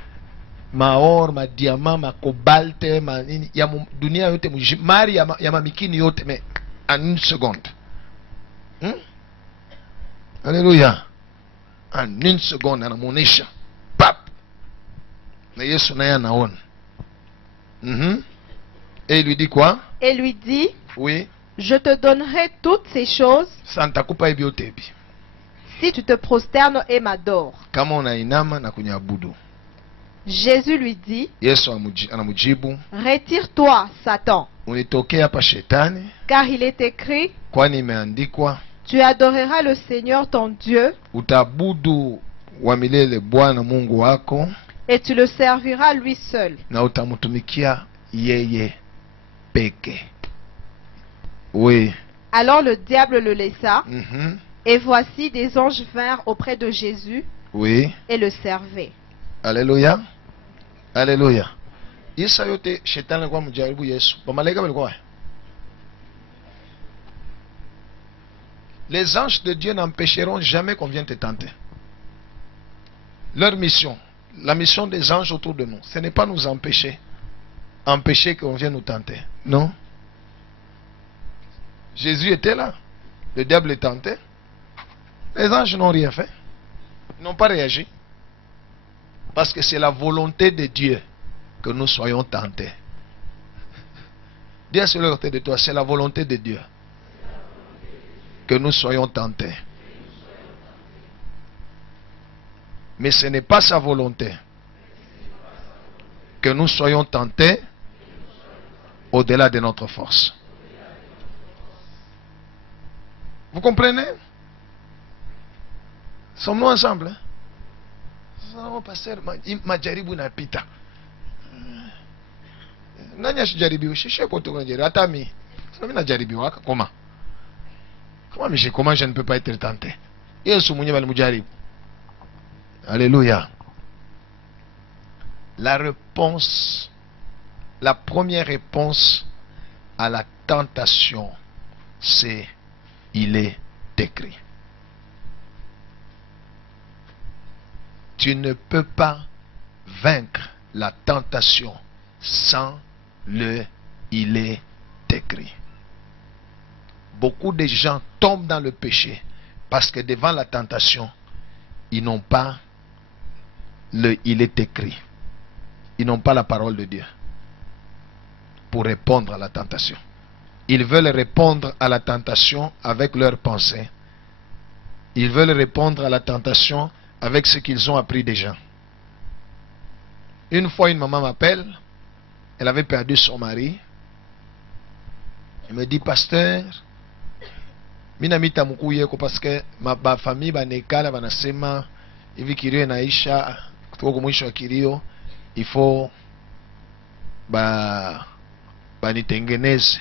or, ma diamant, ma cobalt, ma ya dunia yote mari ya mamikini yote mais en une seconde. Alléluia. En une seconde anamuonesha. Pap! Na Yesu naye anaona. Et il lui dit quoi? Et lui dit, oui, je te donnerai toutes ces choses si tu te prosternes et m'adores. Jésus lui dit, retire-toi, Satan, Unitokea hapa shetani. Car il est écrit, Kwani imeandikwa, tu adoreras le Seigneur ton Dieu utabudu wa milele Bwana Mungu wako, et tu le serviras lui seul. na utamutumikia yeye peke. Oui. Alors le diable le laissa, Mhm. et voici des anges vinrent auprès de Jésus Oui. et le servaient. Alléluia. Alléluia. Isa yote shetani alikuwa mjaribu Yesu. Malaika walikuwa wapi? Les anges de Dieu n'empêcheront jamais qu'on vienne te tenter. Leur mission, la mission des anges autour de nous, ce n'est pas nous empêcher qu'on vienne nous tenter. Non. Jésus était là. Le diable est tenté. Les anges n'ont rien fait. Ils n'ont pas réagi. Parce que c'est la volonté de Dieu que nous soyons tentés. Dis à celui à côté de toi, c'est la volonté de Dieu que nous soyons tentés. Mais ce n'est pas sa volonté que nous soyons tentés au-delà de notre force. Vous comprenez? Sommes-nous ensemble? Hein? Pasteur, majaribu napita. Nani ashijaribiwa? Shishe poto kunajaribu. Hata mimi najaribiwa koma. Comment je ne peux pas être tenté? Yesu mwenyewe alimjaribu. Alléluia. La réponse, la première réponse à la tentation, c'est il est écrit. Tu ne peux pas vaincre la tentation sans le il est écrit. Beaucoup de gens tombent dans le péché parce que devant la tentation, ils n'ont pas le il est écrit. Ils n'ont pas la parole de Dieu pour répondre à la tentation. Ils veulent répondre à la tentation avec leurs pensées. Ils veulent répondre à la tentation avec ce qu'ils ont appris déjà. Une fois, une maman m'appelle. Elle avait perdu son mari. Elle me dit, pasteur, minamita mukuye ko parce que ma famille banekala banasema hivi kilio inaisha kutoka mwisho wa kilio, il faut banitengeneze.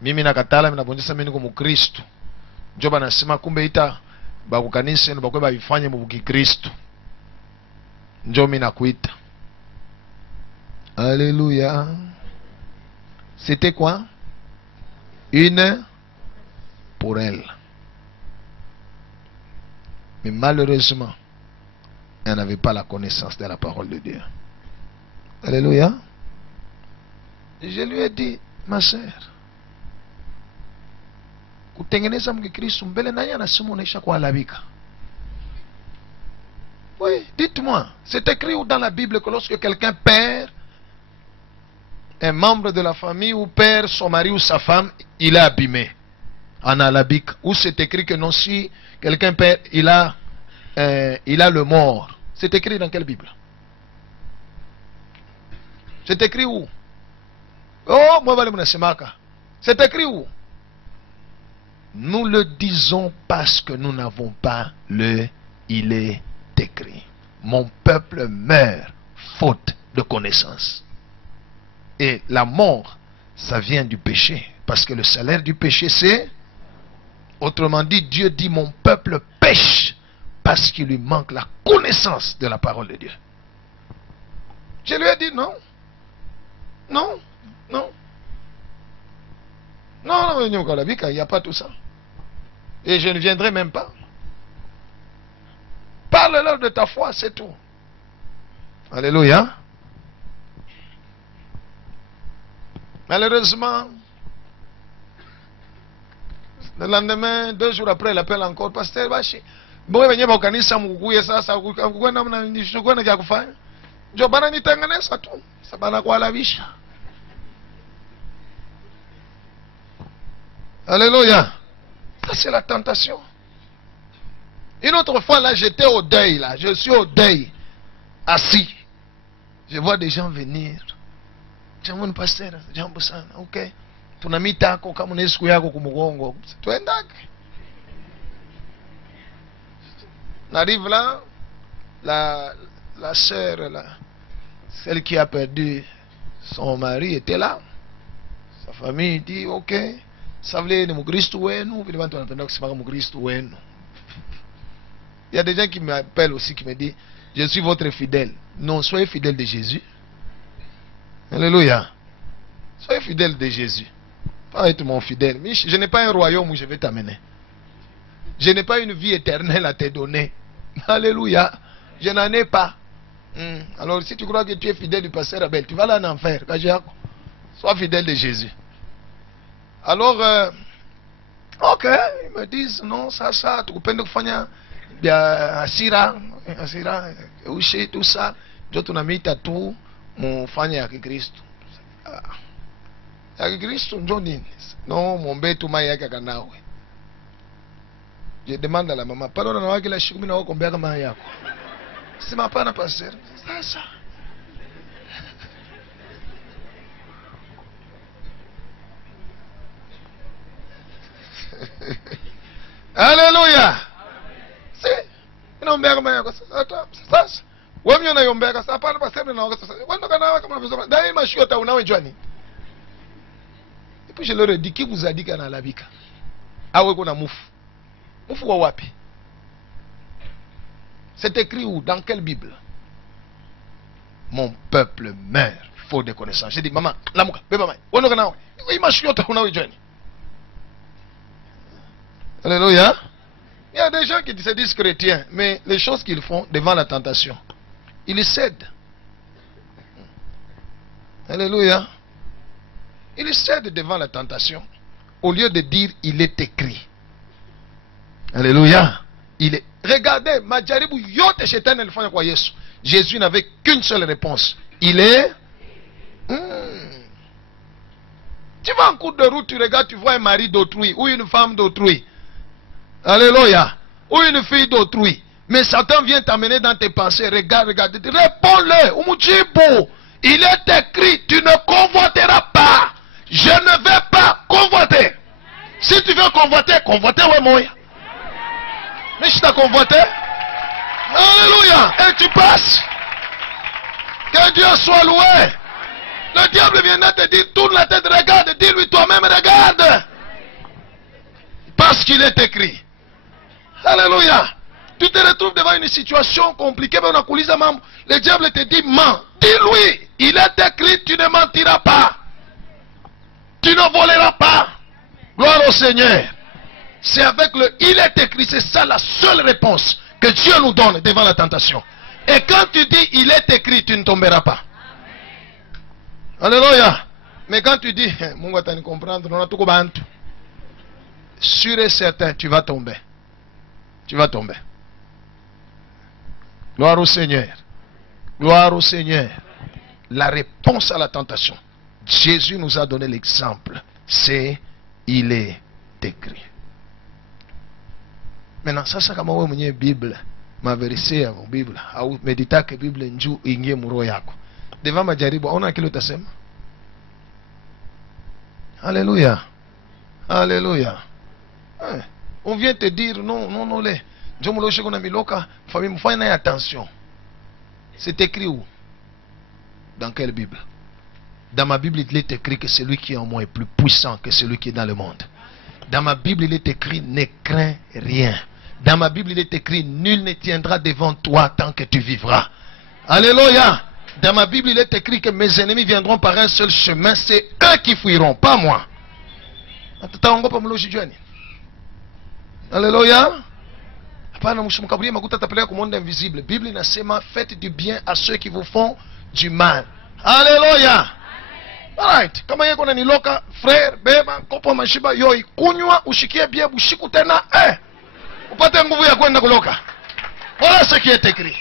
Mimi nakatala, mimi nabonjesa mimi niko mukristo. Njo banasema kumbe ita bakukanisa bakwe babifanye mu Kristo. Njo mimi nakuita. Alléluia. C'était quoi? Une pour elle. Mais malheureusement, elle n'avait pas la connaissance de la parole de Dieu. Alléluia. Je lui ai dit, ma sœur, kutengeneza mkristo mbele naye anasema unaisha kualabika. Oui, dites-moi, c'est écrit où dans la Bible que lorsque quelqu'un perd un membre de la famille ou perd son mari ou sa femme, il est abîmé en alabique. Ou c'est écrit que non, si quelqu'un perd, il a le mort. C'est écrit dans quelle Bible? C'est écrit où? Oh, moi, c'est écrit où? Nous le disons parce que nous n'avons pas le il est écrit. Mon peuple meurt faute de connaissance. Et la mort, ça vient du péché. Parce que le salaire du péché, c'est... Autrement dit, Dieu dit, mon peuple pêche parce qu'il lui manque la connaissance de la parole de Dieu. Je lui ai dit non. Non. Non. Non, il n'y a pas tout ça. Et je ne viendrai même pas. Parle-leur de ta foi, c'est tout. Alléluia. Malheureusement, le lendemain, 2 jours après, il appelle encore, pasteur Bashi. Bon, venye ba kanisa mkukuye sasa kukwenda mnanishukua na kufanya. Ndio bana nitengeneza tu. Sabana kualabisha. Alléluia. Ça c'est la tentation. Une autre fois là, j'étais au deuil là, je suis au deuil, assis. Je vois des gens venir. jamani pastor, jambo sana. Okay. Tunamita yako kama una siku yako kumugongo. Tuendake. N'arrive là, la sœur là, celle qui a perdu son mari était là. Sa famille dit ok, ça veut dire Mukristo wenu, vile watu wanapenda kusema Mukristo wenu. Il y a des gens qui m'appellent aussi qui me disent je suis votre fidèle. Non, soyez fidèle de Jésus. Alléluia. Soyez fidèle de Jésus. Pas être mon fidèle. Mais je n'ai pas un royaume où je vais t'amener. Je n'ai pas une vie éternelle à te donner. Alléluia. Je n'en ai pas. Alors si tu crois que tu es fidèle du pasteur Abel, tu vas aller en enfer. Sois fidèle de Jésus. Alors, ok, ils me disent non, ça, tu peux pas faire asira, ushi, tout ça. Je tunamita tu mufanya ya Kristo. Ya Kristo ndio nini? No, muombe tu mai yake kanawe. Je demande à la maman, pardon na wake la shikumi na wako mbeka mai yako. Sema hapana pastor. Sasa. Alléluia. Si, inaombea kama yako sasa. Wewe unaiombea sasa hapana pastor na wako sasa. Wanda kana kama unavyoona. Daima shio ta unawe njwani. Et puis je leur ai dit qui vous a dit kana labika. Awe kuna mufu. Mufu wa wapi? C'est écrit où? Dans quelle Bible? Mon peuple meurt faute de connaissance. J'ai dit maman, lamuka, beba mai. Wanda kana we. Ima shio ta unawe njwani. Alléluia. Il y a des gens qui se disent chrétiens, mais les choses qu'ils font devant la tentation, ils cèdent. Alléluia. Ils cèdent devant la tentation au lieu de dire il est écrit. Alléluia. Il est. Regardez, majaribu yote shetani alifanya kwa Yesu. Jésus n'avait qu'une seule réponse. Il est. Tu vas en cours de route, tu regardes, tu vois un mari d'autrui ou une femme d'autrui. Alléluia. Ou une fille d'autrui. Mais Satan vient t'amener dans tes pensées. Regarde. Réponds-le. Il est écrit, tu ne convoiteras pas. Je ne vais pas convoiter. Si tu veux convoiter, ouais moi. Mais je t'ai convoité. Alléluia. Et tu passes. Que Dieu soit loué. Le diable viendra te dire, tourne la tête, regarde. Dis-lui toi-même, regarde. Parce qu'il est écrit. Alléluia. Tu te retrouves devant une situation compliquée. Le diable te dit, mens. Dis-lui, il est écrit, tu ne mentiras pas. Tu ne voleras pas. Gloire au Seigneur. C'est avec le il est écrit, c'est ça la seule réponse que Dieu nous donne devant la tentation. Et quand tu dis il est écrit, tu ne tomberas pas. Alléluia. Mais quand tu dis, mon gars, tu ne comprends pas, sûr et certain, tu vas tomber. Tu vas tomber. Gloire au Seigneur. Gloire au Seigneur. La réponse à la tentation. Jésus nous a donné l'exemple. C'est il est écrit. Maintenant, ça c'est comme vous avez Bible. Ma vérité à Bible. Au méditer que Bible njoo ingie muro yako. Devant majaribu, ona kile utasema. Alléluia. Alléluia. On vient te dire non les. Attention. C'est écrit où? Dans quelle Bible? Dans ma Bible, il est écrit que celui qui est en moi est plus puissant que celui qui est dans le monde. Dans ma Bible, il est écrit ne crains rien. Dans ma Bible, il est écrit nul ne tiendra devant toi tant que tu vivras. Alléluia. Dans ma Bible, il est écrit que mes ennemis viendront par un seul chemin. C'est eux qui fuiront, pas moi. Alléluia. Invisible. Bible inasema faites du bien à ceux qui vous font du mal. Alléluia. Alright. Kama yeko na niloka frère beba kopo mashiba yoi kunywa ushikie bien bushiku tena upate nguvu ya kwenda kuloka. Voilà ce qui est écrit.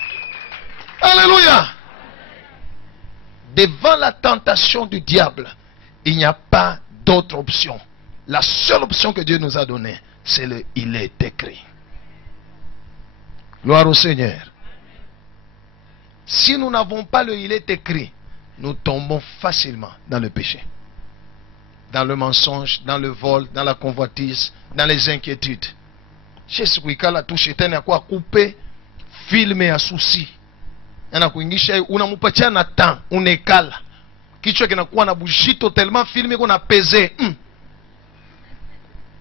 Alléluia. Devant la tentation du diable, il n'y a pas d'autre option. La seule option que Dieu nous a donnée, c'est le il est écrit. Gloire au Seigneur. Si nous n'avons pas le il est écrit, nous tombons facilement dans le péché. Dans le mensonge, dans le vol, dans la convoitise, dans les inquiétudes. Yesu kuikala tu shetani akuwa kupe filme ya susi. Anakuingisha unamupatia na temps, unekala. Kichwa kinakuwa na bujito tellement filme qu'on a pesé.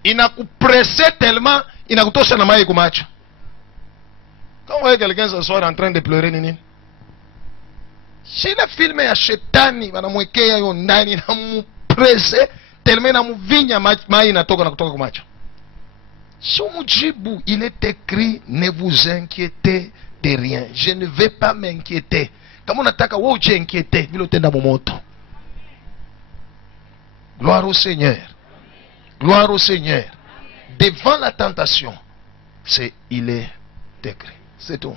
Inakupresse tellement, inakutosha na maji kumacho. Quand vous voyez quelqu'un ce soir en train de pleurer nini? Si le film ya shetani wanamwekea hiyo ndani na mupresse tellement na muvinya maji inatoka na kutoka kumacho. Soumujibu, il est écrit, ne vous inquiétez de rien. Je ne vais pas m'inquiéter. Kama unataka wewe ujiinquiéter, vile utenda momoto. Gloire au Seigneur. Gloire au Seigneur. Devant la tentation, il est écrit. C'est tout.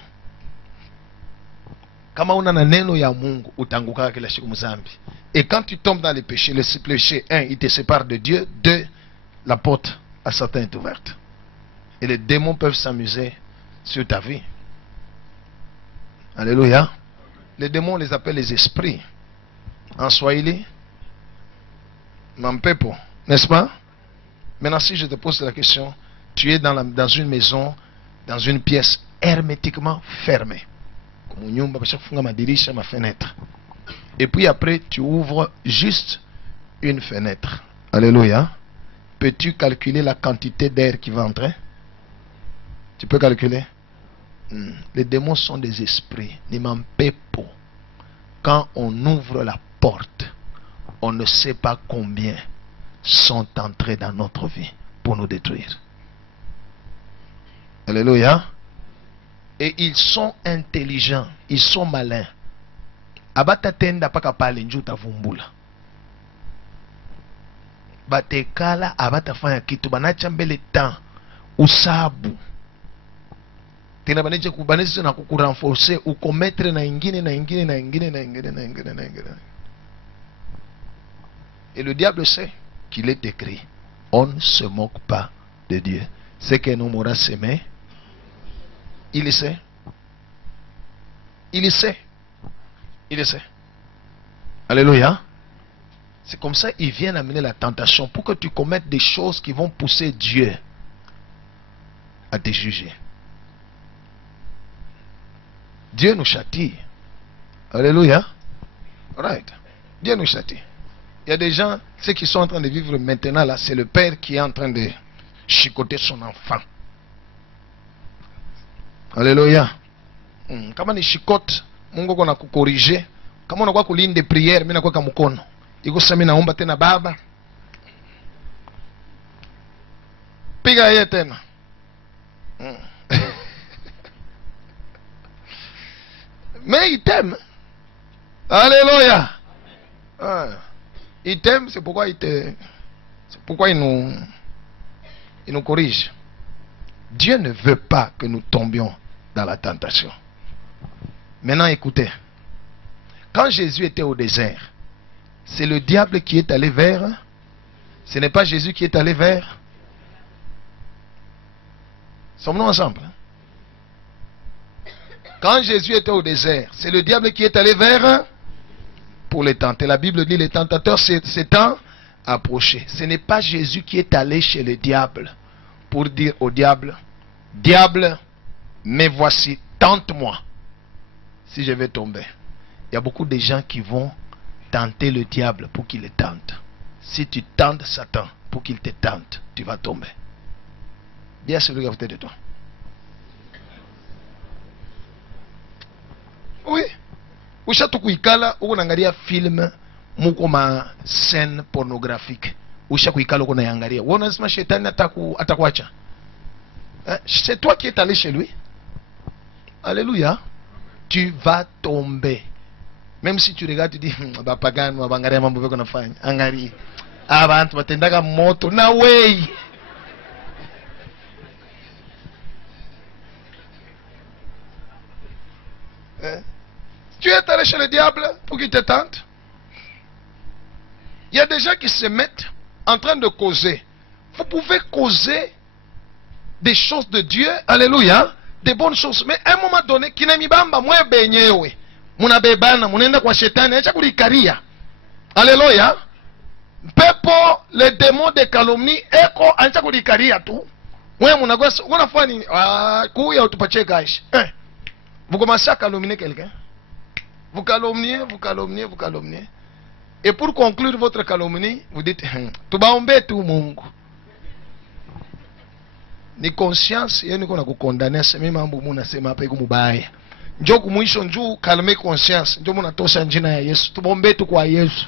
Kama una na neno ya Mungu, utanguka kila siku mzambi. Et quand tu tombes dans le péché, un, il te sépare de Dieu. Deux, la porte à Satan est ouverte. Et les démons peuvent s'amuser sur ta vie. Alléluia. Les démons, on les appelle les esprits. En Swahili, Mampepo, n'est-ce pas? Maintenant, si je te pose la question, tu es dans une maison, dans une pièce hermétiquement fermée. Comme une nyumba, ma dirisha, ma fenêtre. Et puis après, tu ouvres juste une fenêtre. Alléluia. Peux-tu calculer la quantité d'air qui va entrer? Tu peux calculer? Les démons sont des esprits. Nimampepo. Quand on ouvre la porte, on ne sait pas combien sont entrés dans notre vie pour nous détruire. Alléluia. Et ils sont intelligents, ils sont malins. Abatatenda paka pale njuta vumbula. Batekala abatafanya kitu banacha mbele temps usabu. Tena baneje kubanese na kukurenforcer ukometre na ingine na ingine na ingine na ingine na ingine na ingine. Et le diable sait qu'il est écrit, on ne se moque pas de Dieu. C'est qu'un homme aura semé. Il le sait. Il le sait. Il le sait. Alléluia. C'est comme ça qu'il vient amener la tentation pour que tu commettes des choses qui vont pousser Dieu à te juger. Dieu nous châtie. Alléluia. Right. Dieu nous châtie. Il y a des gens, ceux qui sont en train de vivre maintenant là, c'est le père qui est en train de chicoter son enfant. Alléluia. Kama ni chicote, Mungu kona kukorije. Kama unakuwa kulinde prière, mimi nakuwa kama mkono. Iko sasa mimi naomba tena baba. Piga yeye tena. Mais il t'aime. Alléluia. Il t'aime, c'est pourquoi il nous corrige. Dieu ne veut pas que nous tombions dans la tentation. Maintenant, écoutez. Quand Jésus était au désert, c'est le diable qui est allé vers. Ce n'est pas Jésus qui est allé vers. Sommes-nous ensemble? Quand Jésus était au désert, c'est le diable qui est allé vers pour les tenter. La Bible dit les tentateurs s'étant approchés. Ce n'est pas Jésus qui est allé chez le diable pour dire au diable, diable, mais voici, tente-moi si je vais tomber. Il y a beaucoup de gens qui vont tenter le diable pour qu'il le tente. Si tu tentes Satan pour qu'il te tente, tu vas tomber. Dis à celui qui est à côté de toi. Oui. Usha kuikala uko naangalia film muko ma scène pornographique. Usha kuikala uko naangalia. Wewe unasema shetani atakuacha. C'est toi qui es allé chez lui. Alléluia. Tu vas tomber. Même si tu regardes, tu dis ba pagano abangalia mambo yako nafanya. Angalia. Abantu batendaga moto na way. Tu es allé chez le diable pour qu'il te tente. Il y a des gens qui se mettent en train de causer. Vous pouvez causer des choses de Dieu, alléluia, des bonnes choses. Mais à un moment donné, qui n'a mis bamba, moi baigné, munabebana munaenda kwa shetani acha kulikaria. Alléluia. Pepo le démon de calomnie eko acha kulikaria tu. Wewe munagosa unafanya nini? Kuya utupatie cash. Vous commencez à calomnier quelqu'un. Vous calomniez. Et pour conclure votre calomnie, vous dites tubaombe tu Mungu. Ni conscience yenu kuna kukondania sema mambo munasema hapa iko mubaya. Njoo kumwisho njoo calmer conscience. Njoo munatosha jina ya Yesu. Tubaombe tu kwa Yesu.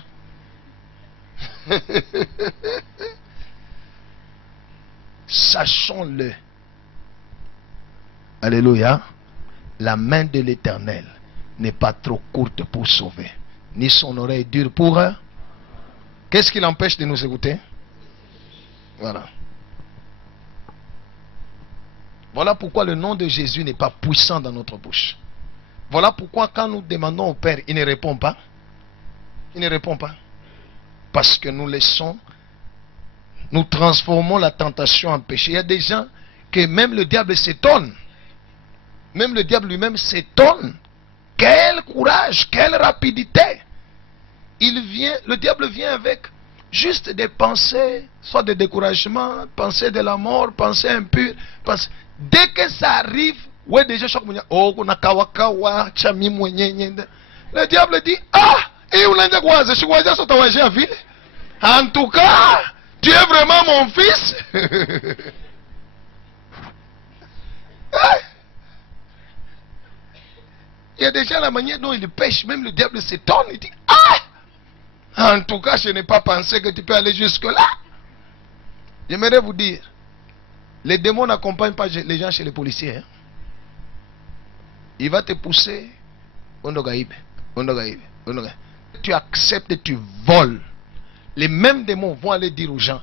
Sachons-le. Alléluia. La main de l'Éternel n'est pas trop courte pour sauver, ni son oreille dure pour... Qu'est-ce qui l'empêche de nous écouter? Voilà. Voilà pourquoi le nom de Jésus n'est pas puissant dans notre bouche. Voilà pourquoi quand nous demandons au Père, il ne répond pas. Il ne répond pas. Parce que nous laissons, nous transformons la tentation en péché. Il y a des gens que même le diable s'étonne. Même le diable lui-même s'étonne. Quel courage, quelle rapidité. Le diable vient avec juste des pensées, soit de découragement, pensées de la mort, pensées impures. Dès que ça arrive, ouais, déjà, le diable dit, en tout cas, tu es vraiment mon fils. Il y a déjà la manière dont il pêche, même le diable s'étonne, il dit, en tout cas, je n'ai pas pensé que tu peux aller jusque-là. J'aimerais vous dire, les démons n'accompagnent pas les gens chez les policiers. Hein. Il va te pousser, tu acceptes et tu voles. Les mêmes démons vont aller dire aux gens,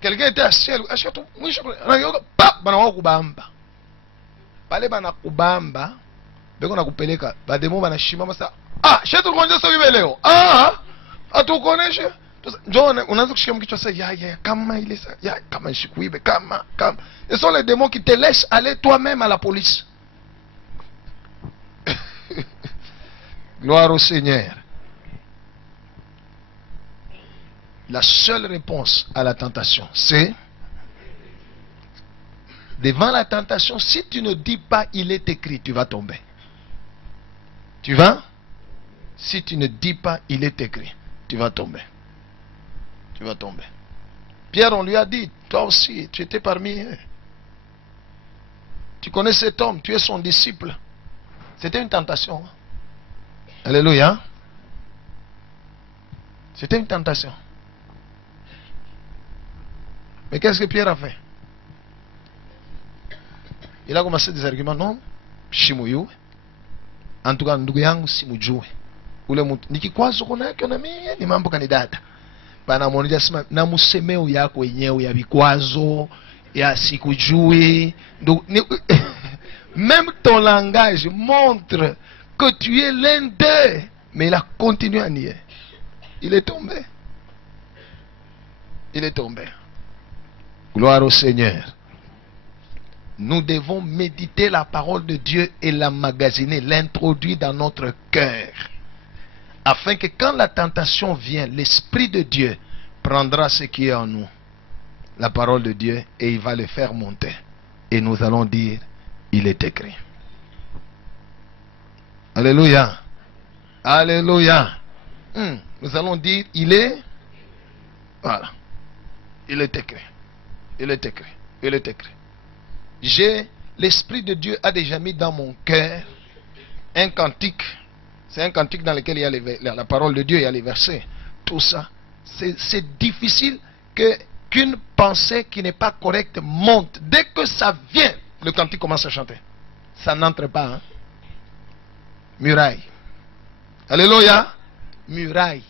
quelqu'un était assis, pale bana kubamba beko na kupeleka bademo bana shimama sa shetu tukonje sasa hivi leo atukoneshe njoo unaanza kushika mkichwa sasa ya kama ile ya kama nishikuibe kama ce sont les démons qui te laissent aller toi-même à la police. Gloire au Seigneur. La seule réponse à la tentation, c'est devant la tentation, si tu ne dis pas il est écrit, tu vas tomber. Tu vas? Si tu ne dis pas il est écrit, tu vas tomber. Tu vas tomber. Pierre, on lui a dit, toi aussi, tu étais parmi eux. Tu connais cet homme, tu es son disciple. C'était une tentation. Alléluia. C'était une tentation. Mais qu'est-ce que Pierre a fait? Il a commencé des arguments. Non, shimuyu. En tout cas, ndugu yangu simujue. Ule mtu nikikwazo kuna yake na mimi ni mambo kanidata. Bana mmoja sema na musemeo yako wenyewe ya vikwazo ya sikujui. Même ton langage montre que tu es l'un d'eux. Mais il a continué à nier. Il est tombé. Il est tombé. Gloire au Seigneur. Nous devons méditer la parole de Dieu et l'emmagasiner, l'introduire dans notre cœur. Afin que quand la tentation vient, l'Esprit de Dieu prendra ce qui est en nous. La parole de Dieu et il va le faire monter. Et nous allons dire, il est écrit. Alléluia. Alléluia. Nous allons dire, il est... Voilà. Il est écrit. Il est écrit. Il est écrit. L'Esprit de Dieu a déjà mis dans mon cœur un cantique. C'est un cantique dans lequel il y a la parole de Dieu, il y a les versets. Tout ça. C'est difficile qu'une pensée qui n'est pas correcte monte. Dès que ça vient, le cantique commence à chanter. Ça n'entre pas. Hein? Muraille. Alléluia. Muraille.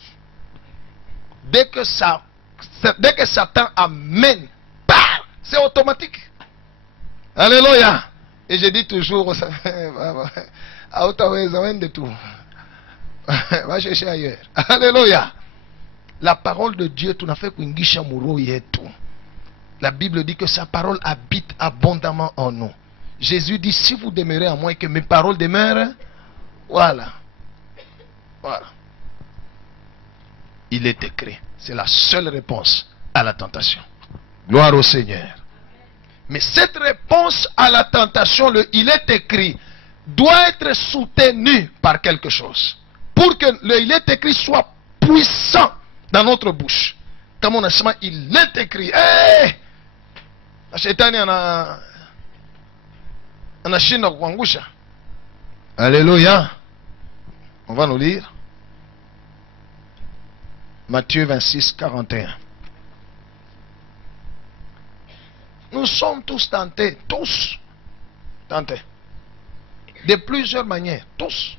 Dès que Satan amène, c'est automatique. Alléluia. Et je dis toujours, de tout. Va chercher ailleurs. Alléluia. La parole de Dieu, tu n'as fait qu'ungisha muro yetu. La Bible dit que sa parole habite abondamment en nous. Jésus dit, si vous demeurez en moi et que mes paroles demeurent, voilà. Voilà. Il est écrit. C'est la seule réponse à la tentation. Gloire au Seigneur. Mais cette réponse à la tentation, il est écrit, doit être soutenue par quelque chose. Pour que il est écrit soit puissant dans notre bouche. Comme on a dit, il est écrit. Hey! Alléluia. On va nous lire Matthieu 26, 41. Nous sommes tous tentés, tous tentés, de plusieurs manières, tous.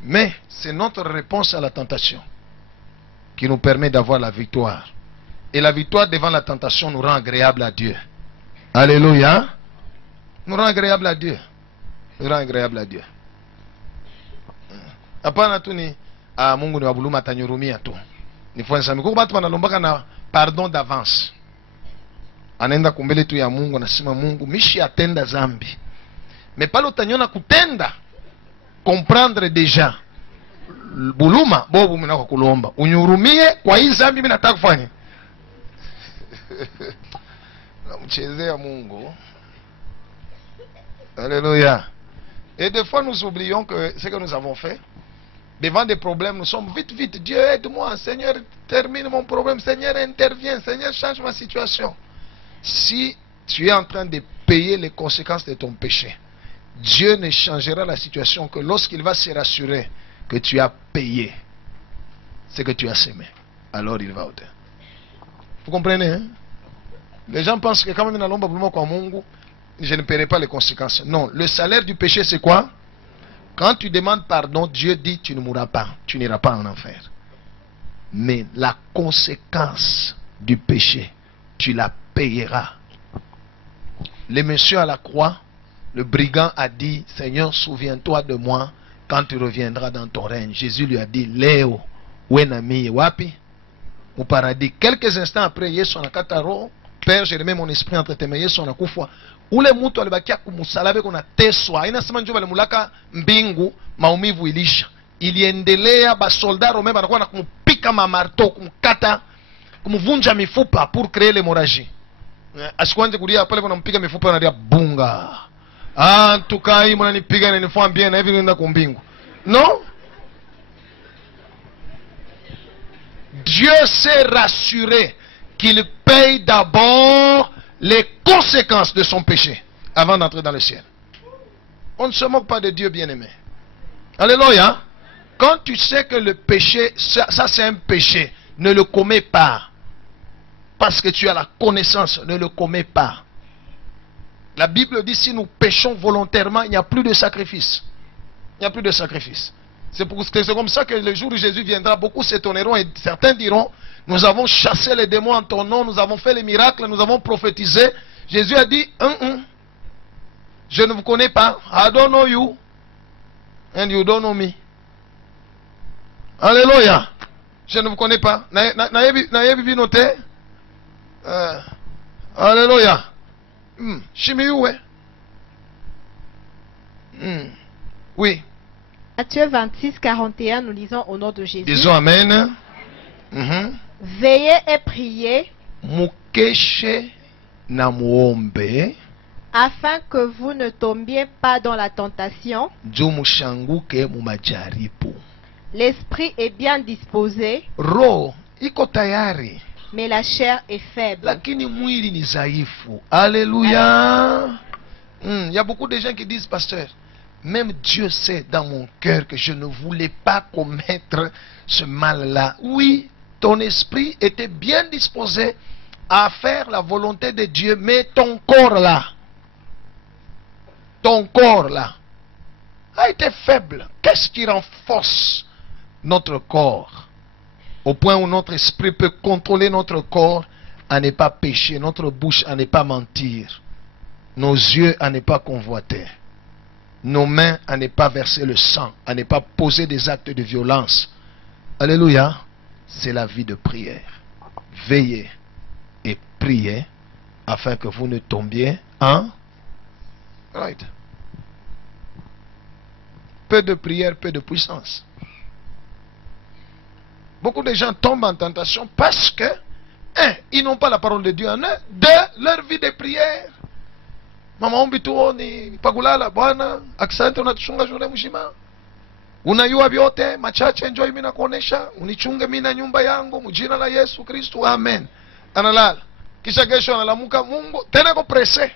Mais c'est notre réponse à la tentation qui nous permet d'avoir la victoire. Et la victoire devant la tentation nous rend agréable à Dieu. Alléluia. Nous rend agréable à Dieu. Nous rend agréable à Dieu. Hapana tu ni Mungu ni wabuluma atanyurumia tu. Nifuanza mikoko batu wanalombaka na pardon d'avance. Anaenda kumbele tu ya Mungu anasema Mungu mishi atenda zambi. Mais pale utanyona kutenda comprendre déjà. Buluma bobu mimi nako kulomba. Unyurumie kwa hii zambi mimi nataka kufanya. Namchezea Mungu. Alléluia. Et des fois nous oublions que ce que nous avons fait, devant des problèmes, nous sommes vite, Dieu aide-moi, Seigneur termine mon problème, Seigneur intervient, Seigneur change ma situation. Si tu es en train de payer les conséquences de ton péché, Dieu ne changera la situation que lorsqu'il va se rassurer que tu as payé ce que tu as semé. Alors il va au terre. Vous comprenez, hein? Les gens pensent que quand même je ne paierai pas les conséquences. Non, le salaire du péché c'est quoi? Quand tu demandes pardon, Dieu dit tu ne mourras pas, tu n'iras pas en enfer. Mais la conséquence du péché, tu la payeras. Le monsieur à la croix, le brigand a dit, Seigneur, souviens-toi de moi quand tu reviendras dans ton règne. Jésus lui a dit, Léo, Wenami, Wapi, au paradis. Quelques instants après, Yesu anakataro, Père, je remets mon esprit entre tes mains, Yesu anakufa. Ule mtu alibakia kumusalabe kuna teswa. Inasema njoo balimulaka mbingu, maumivu ilisha. Iliendelea basoldat romain banakuwa na kumpika mamarto, kumkata, kumvunja mifupa pour créer l'hémorragie. Asikuanze kulia pale wanampika mifupa wanalia bunga. Ah, tukai mnanipiga na nifua bien na hivi nenda kumbingu. Non? Dieu s'est rassuré qu'il paye d'abord les conséquences de son péché avant d'entrer dans le ciel. On ne se moque pas de Dieu, bien-aimé. Alléluia. Quand tu sais que le péché, ça c'est un péché, ne le commets pas. Parce que tu as la connaissance, ne le commets pas. La Bible dit si nous péchons volontairement, il n'y a plus de sacrifice. Il n'y a plus de sacrifice. C'est comme ça que le jour où Jésus viendra, beaucoup s'étonneront et certains diront, nous avons chassé les démons en ton nom, nous avons fait les miracles, nous avons prophétisé. Jésus a dit, je ne vous connais pas. I don't know you. And you don't know me. Alléluia. Je ne vous connais pas. N'ayez vu noter. Alléluia. Chimioué. Oui. Matthieu 26, 41, nous lisons au nom de Jésus. Disons Amen. Veillez et priez. Mukeshe na muombe. Afin que vous ne tombiez pas dans la tentation. Jumushanguke mumajaribu. L'esprit est bien disposé. Roho iko tayari. Mais la chair est faible. Lakini mwili ni dhaifu. Alléluia. Il y a beaucoup de gens qui disent, pasteur, même Dieu sait dans mon cœur que je ne voulais pas commettre ce mal-là. Oui, ton esprit était bien disposé à faire la volonté de Dieu, mais ton corps là, a été faible. Qu'est-ce qui renforce notre corps au point où notre esprit peut contrôler notre corps à ne pas pécher, notre bouche à ne pas mentir, nos yeux à ne pas convoiter, nos mains à ne pas verser le sang, à ne pas poser des actes de violence. Alléluia. C'est la vie de prière. Veillez et priez afin que vous ne tombiez en... Right. Peu de prière, peu de puissance. Beaucoup de gens tombent en tentation parce que, ils n'ont pas la parole de Dieu en eux, de leur vie de prière. Mama ombi tuoni, pakulala, bwana, asante unatuchunga shule mzima. Unayua vyote, machache enjoy mimi nakuonesha, unichunge mimi na nyumba yangu, mjina la Yesu Kristo, amen. Analala. Kisha kesho analamuka, Mungu, tena ko presse.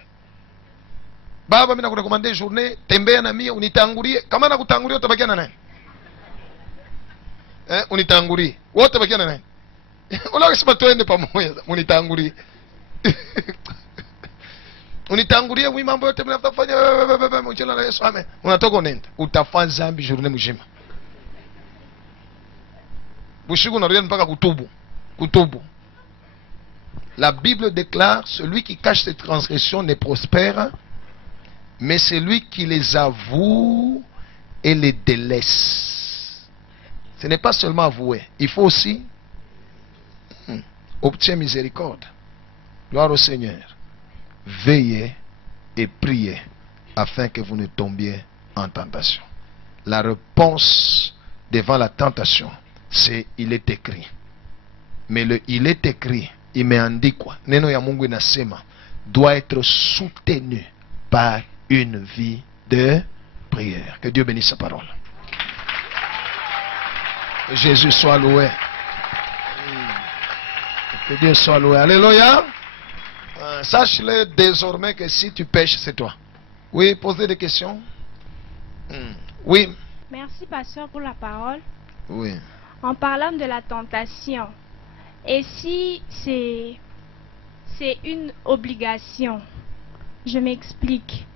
Baba mimi nakurekomande journée, tembea na mimi unitangulie. Kama nakutangulia utabakia na nani? Unitangulie. Wote bakia na nani? Wala ukisema tuende pamoja, unitangulie. Unitangulie mimi mambo yote mnafanya mjina la Yesu, amen. Unatoka unaenda, utafanya dhambi journée mzima. Bushiku na mpaka kutubu. La Bible déclare, celui qui cache ses transgressions ne prospère, mais celui qui les avoue et les délaisse. Ce n'est pas seulement avouer, il faut aussi obtenir miséricorde. Gloire au Seigneur. Veillez et priez afin que vous ne tombiez en tentation. La réponse devant la tentation, c'est il est écrit. Mais le il est écrit, imeandikwa, neno ya Mungu inasema, doit être soutenu par une vie de prière. Que Dieu bénisse sa parole. Que Jésus soit loué. Que Dieu soit loué. Alléluia. Sache-le désormais que si tu pêches, c'est toi. Oui, posez des questions. Oui. Merci, pasteur, pour la parole. Oui. En parlant de la tentation, et si c'est une obligation, je m'explique.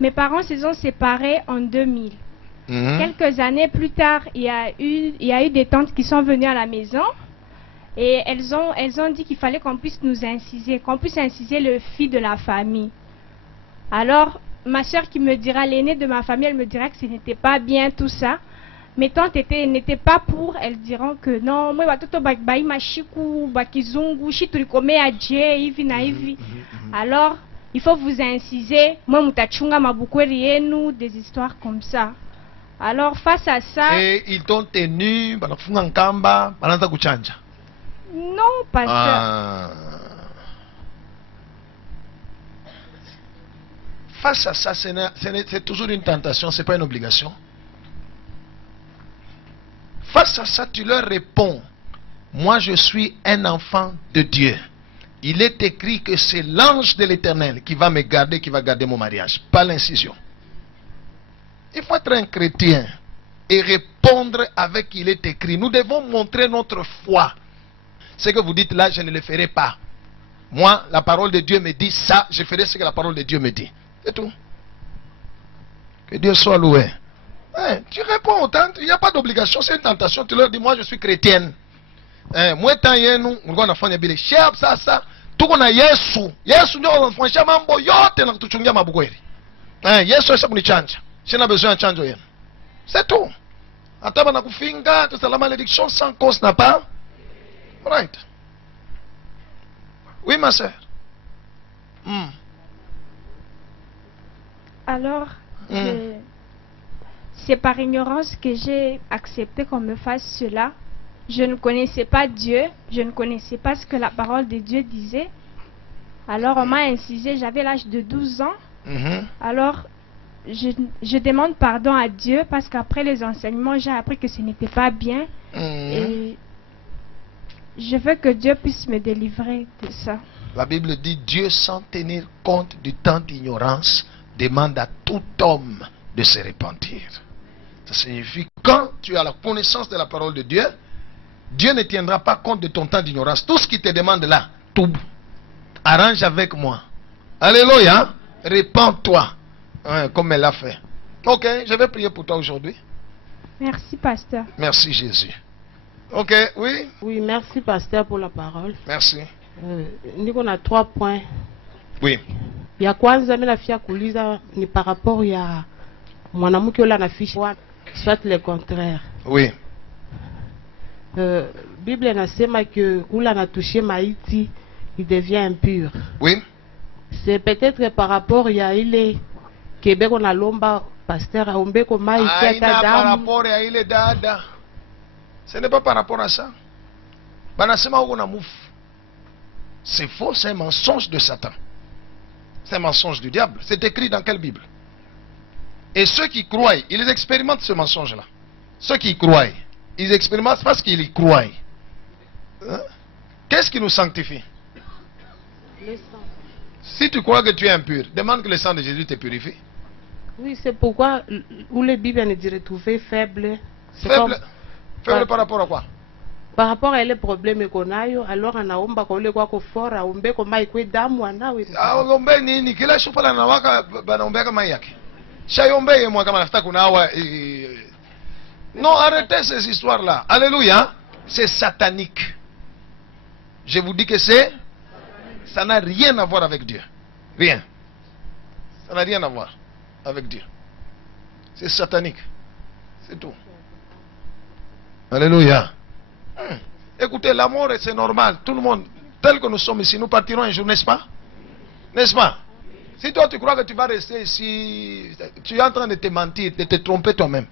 Mes parents se sont séparés en 2000. Quelques années plus tard, il y a eu des tantes qui sont venues à la maison. Et elles ont dit qu'il fallait qu'on puisse nous inciser, qu'on puisse inciser le fils de la famille. Alors, ma soeur qui me dira, l'aînée de ma famille, elle me dira que ce n'était pas bien tout ça. Mes tantes n'étaient pas pour, elles diront que non, moi, alors, il faut vous inciser, des histoires comme ça. Alors, face à ça... Et ils t'ont tenu, non, pasteur. Face à ça, c'est toujours une tentation, ce n'est pas une obligation. Face à ça, tu leur réponds, moi je suis un enfant de Dieu. Il est écrit que c'est l'ange de l'Éternel qui va me garder, qui va garder mon mariage, pas l'incision. Il faut être un chrétien et répondre avec il est écrit. Nous devons montrer notre foi. Ce que vous dites là, je ne le ferai pas. Moi, la parole de Dieu me dit ça, je ferai ce que la parole de Dieu me dit. C'est tout. Que Dieu soit loué. Tu réponds aux tantes, il n'y a pas d'obligation, c'est une tentation. Tu leur dis, moi je suis chrétienne. Moi, tant yenu, on va faire des chers, ça. Tout qu'on a Yesu. Yesu, nous avons fait un mambo, yote, na kutuchungia mabukweli. Yesu, ça nous change. Si on a besoin de changer. C'est tout. Ataba na kufinga, tout ça, la malédiction sans cause n'a pas. Right. Oui, ma soeur. Alors, c'est par ignorance que j'ai accepté qu'on me fasse cela. Je ne connaissais pas Dieu, je ne connaissais pas ce que la parole de Dieu disait. Alors, on m'a incisé, j'avais l'âge de 12 ans. Alors, je demande pardon à Dieu parce qu'après les enseignements, j'ai appris que ce n'était pas bien. Et je veux que Dieu puisse me délivrer de ça. La Bible dit, Dieu sans tenir compte du temps d'ignorance, demande à tout homme de se repentir. Ça signifie que quand tu as la connaissance de la parole de Dieu, Dieu ne tiendra pas compte de ton temps d'ignorance. Tout ce qu'il te demande là, tout, arrange avec moi. Alléluia. Répands-toi. Comme elle l'a fait. Ok, je vais prier pour toi aujourd'hui. Merci, pasteur. Merci, Jésus. Ok, oui? Oui, merci, pasteur, pour la parole. Merci. Nous on a 3 points. Oui. Il y a kwanza mimi nafia kuuliza ni par rapport ya mwanamke yule anaficha soit le contraire. Oui. Bible inasema que ule anatouché maiti il devient impur. Oui. C'est peut-être par rapport à ile Québec on a lomba pasteur aombe koma ici par rapport à ile dada. Ce n'est pas par rapport à ça. Banasema uko na mouf. C'est faux, c'est un mensonge de Satan. C'est un mensonge du diable. C'est écrit dans quelle Bible? Et ceux qui croient, ils expérimentent ce mensonge-là. Ceux qui croient, ils expérimentent parce qu'ils y croient. Hein? Qu'est-ce qui nous sanctifie? Le sang. Si tu crois que tu es impur, demande que le sang de Jésus te purifie. Oui, c'est pourquoi où les Bibles ne dirait trouver faible. Faible, faible par rapport à quoi? Par rapport à les problèmes qu'on a, alors on a omba ko le kwa ko fora ombe ko mai kwe damu anawe. Ah, ombe nini? Kila shufa la nawaka banaombe kama yake. Shayombe ye mwa kama nafuta kunawa. Non, arrêtez ces histoires-là. Alléluia. C'est satanique. Je vous dis que ça n'a rien à voir avec Dieu. Rien. Ça n'a rien à voir avec Dieu. C'est satanique. C'est tout. Alléluia. Écoutez, l'amour, c'est normal. Tout le monde, tel que nous sommes ici, nous partirons un jour, n'est-ce pas? N'est-ce pas? Si toi tu crois que tu vas rester ici, tu es en train de te mentir, de te tromper toi-même.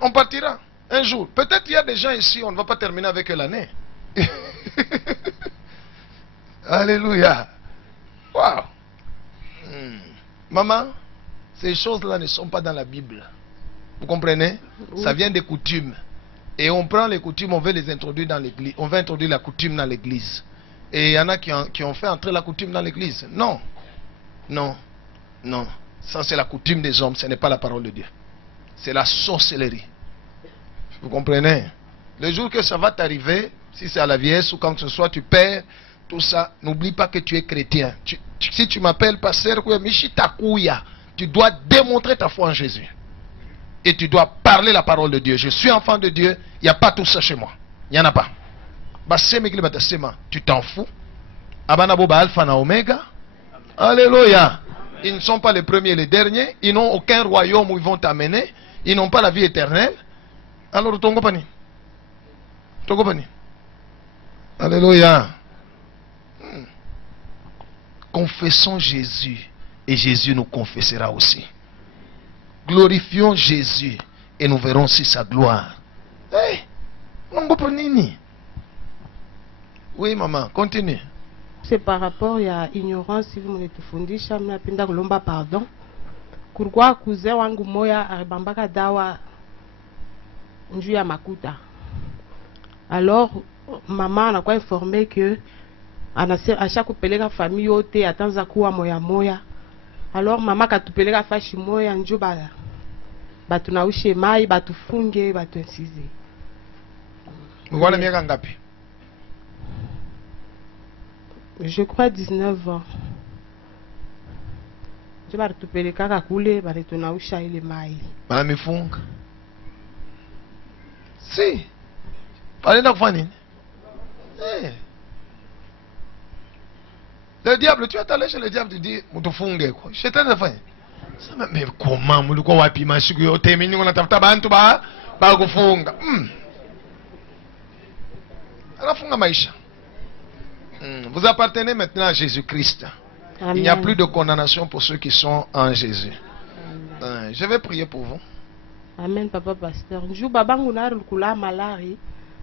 On partira un jour. Peut-être il y a des gens ici, on ne va pas terminer avec eux l'année. Alléluia. Wow. Maman, ces choses-là ne sont pas dans la Bible. Vous comprenez? Oui. Ça vient des coutumes. Et on prend les coutumes, on veut les introduire dans l'église. On veut introduire la coutume dans l'église. Et il y en a qui ont fait entrer la coutume dans l'église. Non. Non. Non. Ça, c'est la coutume des hommes. Ce n'est pas la parole de Dieu. C'est la sorcellerie. Vous comprenez? Le jour que ça va t'arriver, si c'est à la vieillesse ou quand que ce soit, tu perds tout ça. N'oublie pas que tu es chrétien. Si tu m'appelles pasteur, tu dois démontrer ta foi en Jésus. Et tu dois parler la parole de Dieu. Je suis enfant de Dieu. Il n'y a pas tout ça chez moi. Il n'y en a pas. Tu t'en fous. Alpha na Omega. Alléluia. Ils ne sont pas les premiers et les derniers. Ils n'ont aucun royaume où ils vont t'amener. Ils n'ont pas la vie éternelle. Alors, ton compagnie. Ton compagnie. Alléluia. Confessons Jésus. Et Jésus nous confessera aussi. Glorifions Jésus et nous verrons aussi sa gloire. Hey, oui, maman, continue. C'est par rapport à l'ignorance, si vous me tufundisha, mnapenda kulomba pardon. Kurukwa cousin wangu moya aribambaka dawa njuu ya makuta. Alors, maman anakuwa informé que asha kupeleka famille yote atanza kuwa moya moya. Alors mama katupeleka fashi moya njoo batunaushe mai batufunge batuinsize. Mwana miaka ngapi? Je crois 19 ans. Je batupeleka kule batunausha ile mai. Bana mifunga. Si. Palenda kufanya nini? Le diable, tu es allé chez le diable, tu dis, mutufunge quoi. Je t'ai fait. Mais comment, mulikuwa wapi mashiku yote mimi unatafuta bantu ba kufunga. Anafunga maisha. Vous appartenez maintenant à Jésus-Christ. Il n'y a plus de condamnation pour ceux qui sont en Jésus. Je vais prier pour vous. Amen, papa pasteur. Njoo babangu na alikula malari.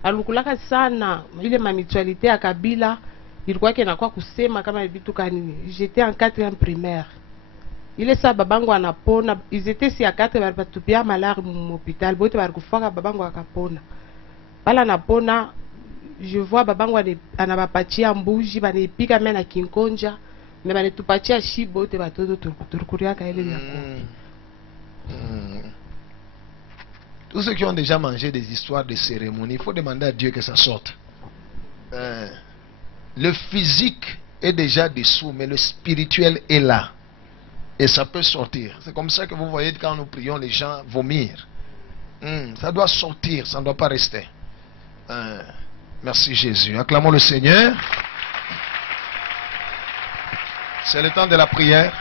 Alukulaka sana ile mamitualité ya kabila. Ilikuwa kenakuwa kusema kama vitu kanini. J'étais en 4e primaire. Ile sa babangu anapona. Ils étaient si à 4 batupia malari mu hôpital. Bote barikufaka babangu akapona. Pala napona, je vois babangu anabapatia mbuji banipika mena kinkonja. Mais banetupatia shibote batoto turukuriaka ile yako. Tous ceux qui ont déjà mangé des histoires de cérémonie, il faut demander à Dieu que ça sorte. Le physique est déjà dessous, mais le spirituel est là. Et ça peut sortir. C'est comme ça que vous voyez quand nous prions les gens vomir. Ça doit sortir, ça ne doit pas rester. Merci Jésus. Acclamons le Seigneur. C'est le temps de la prière.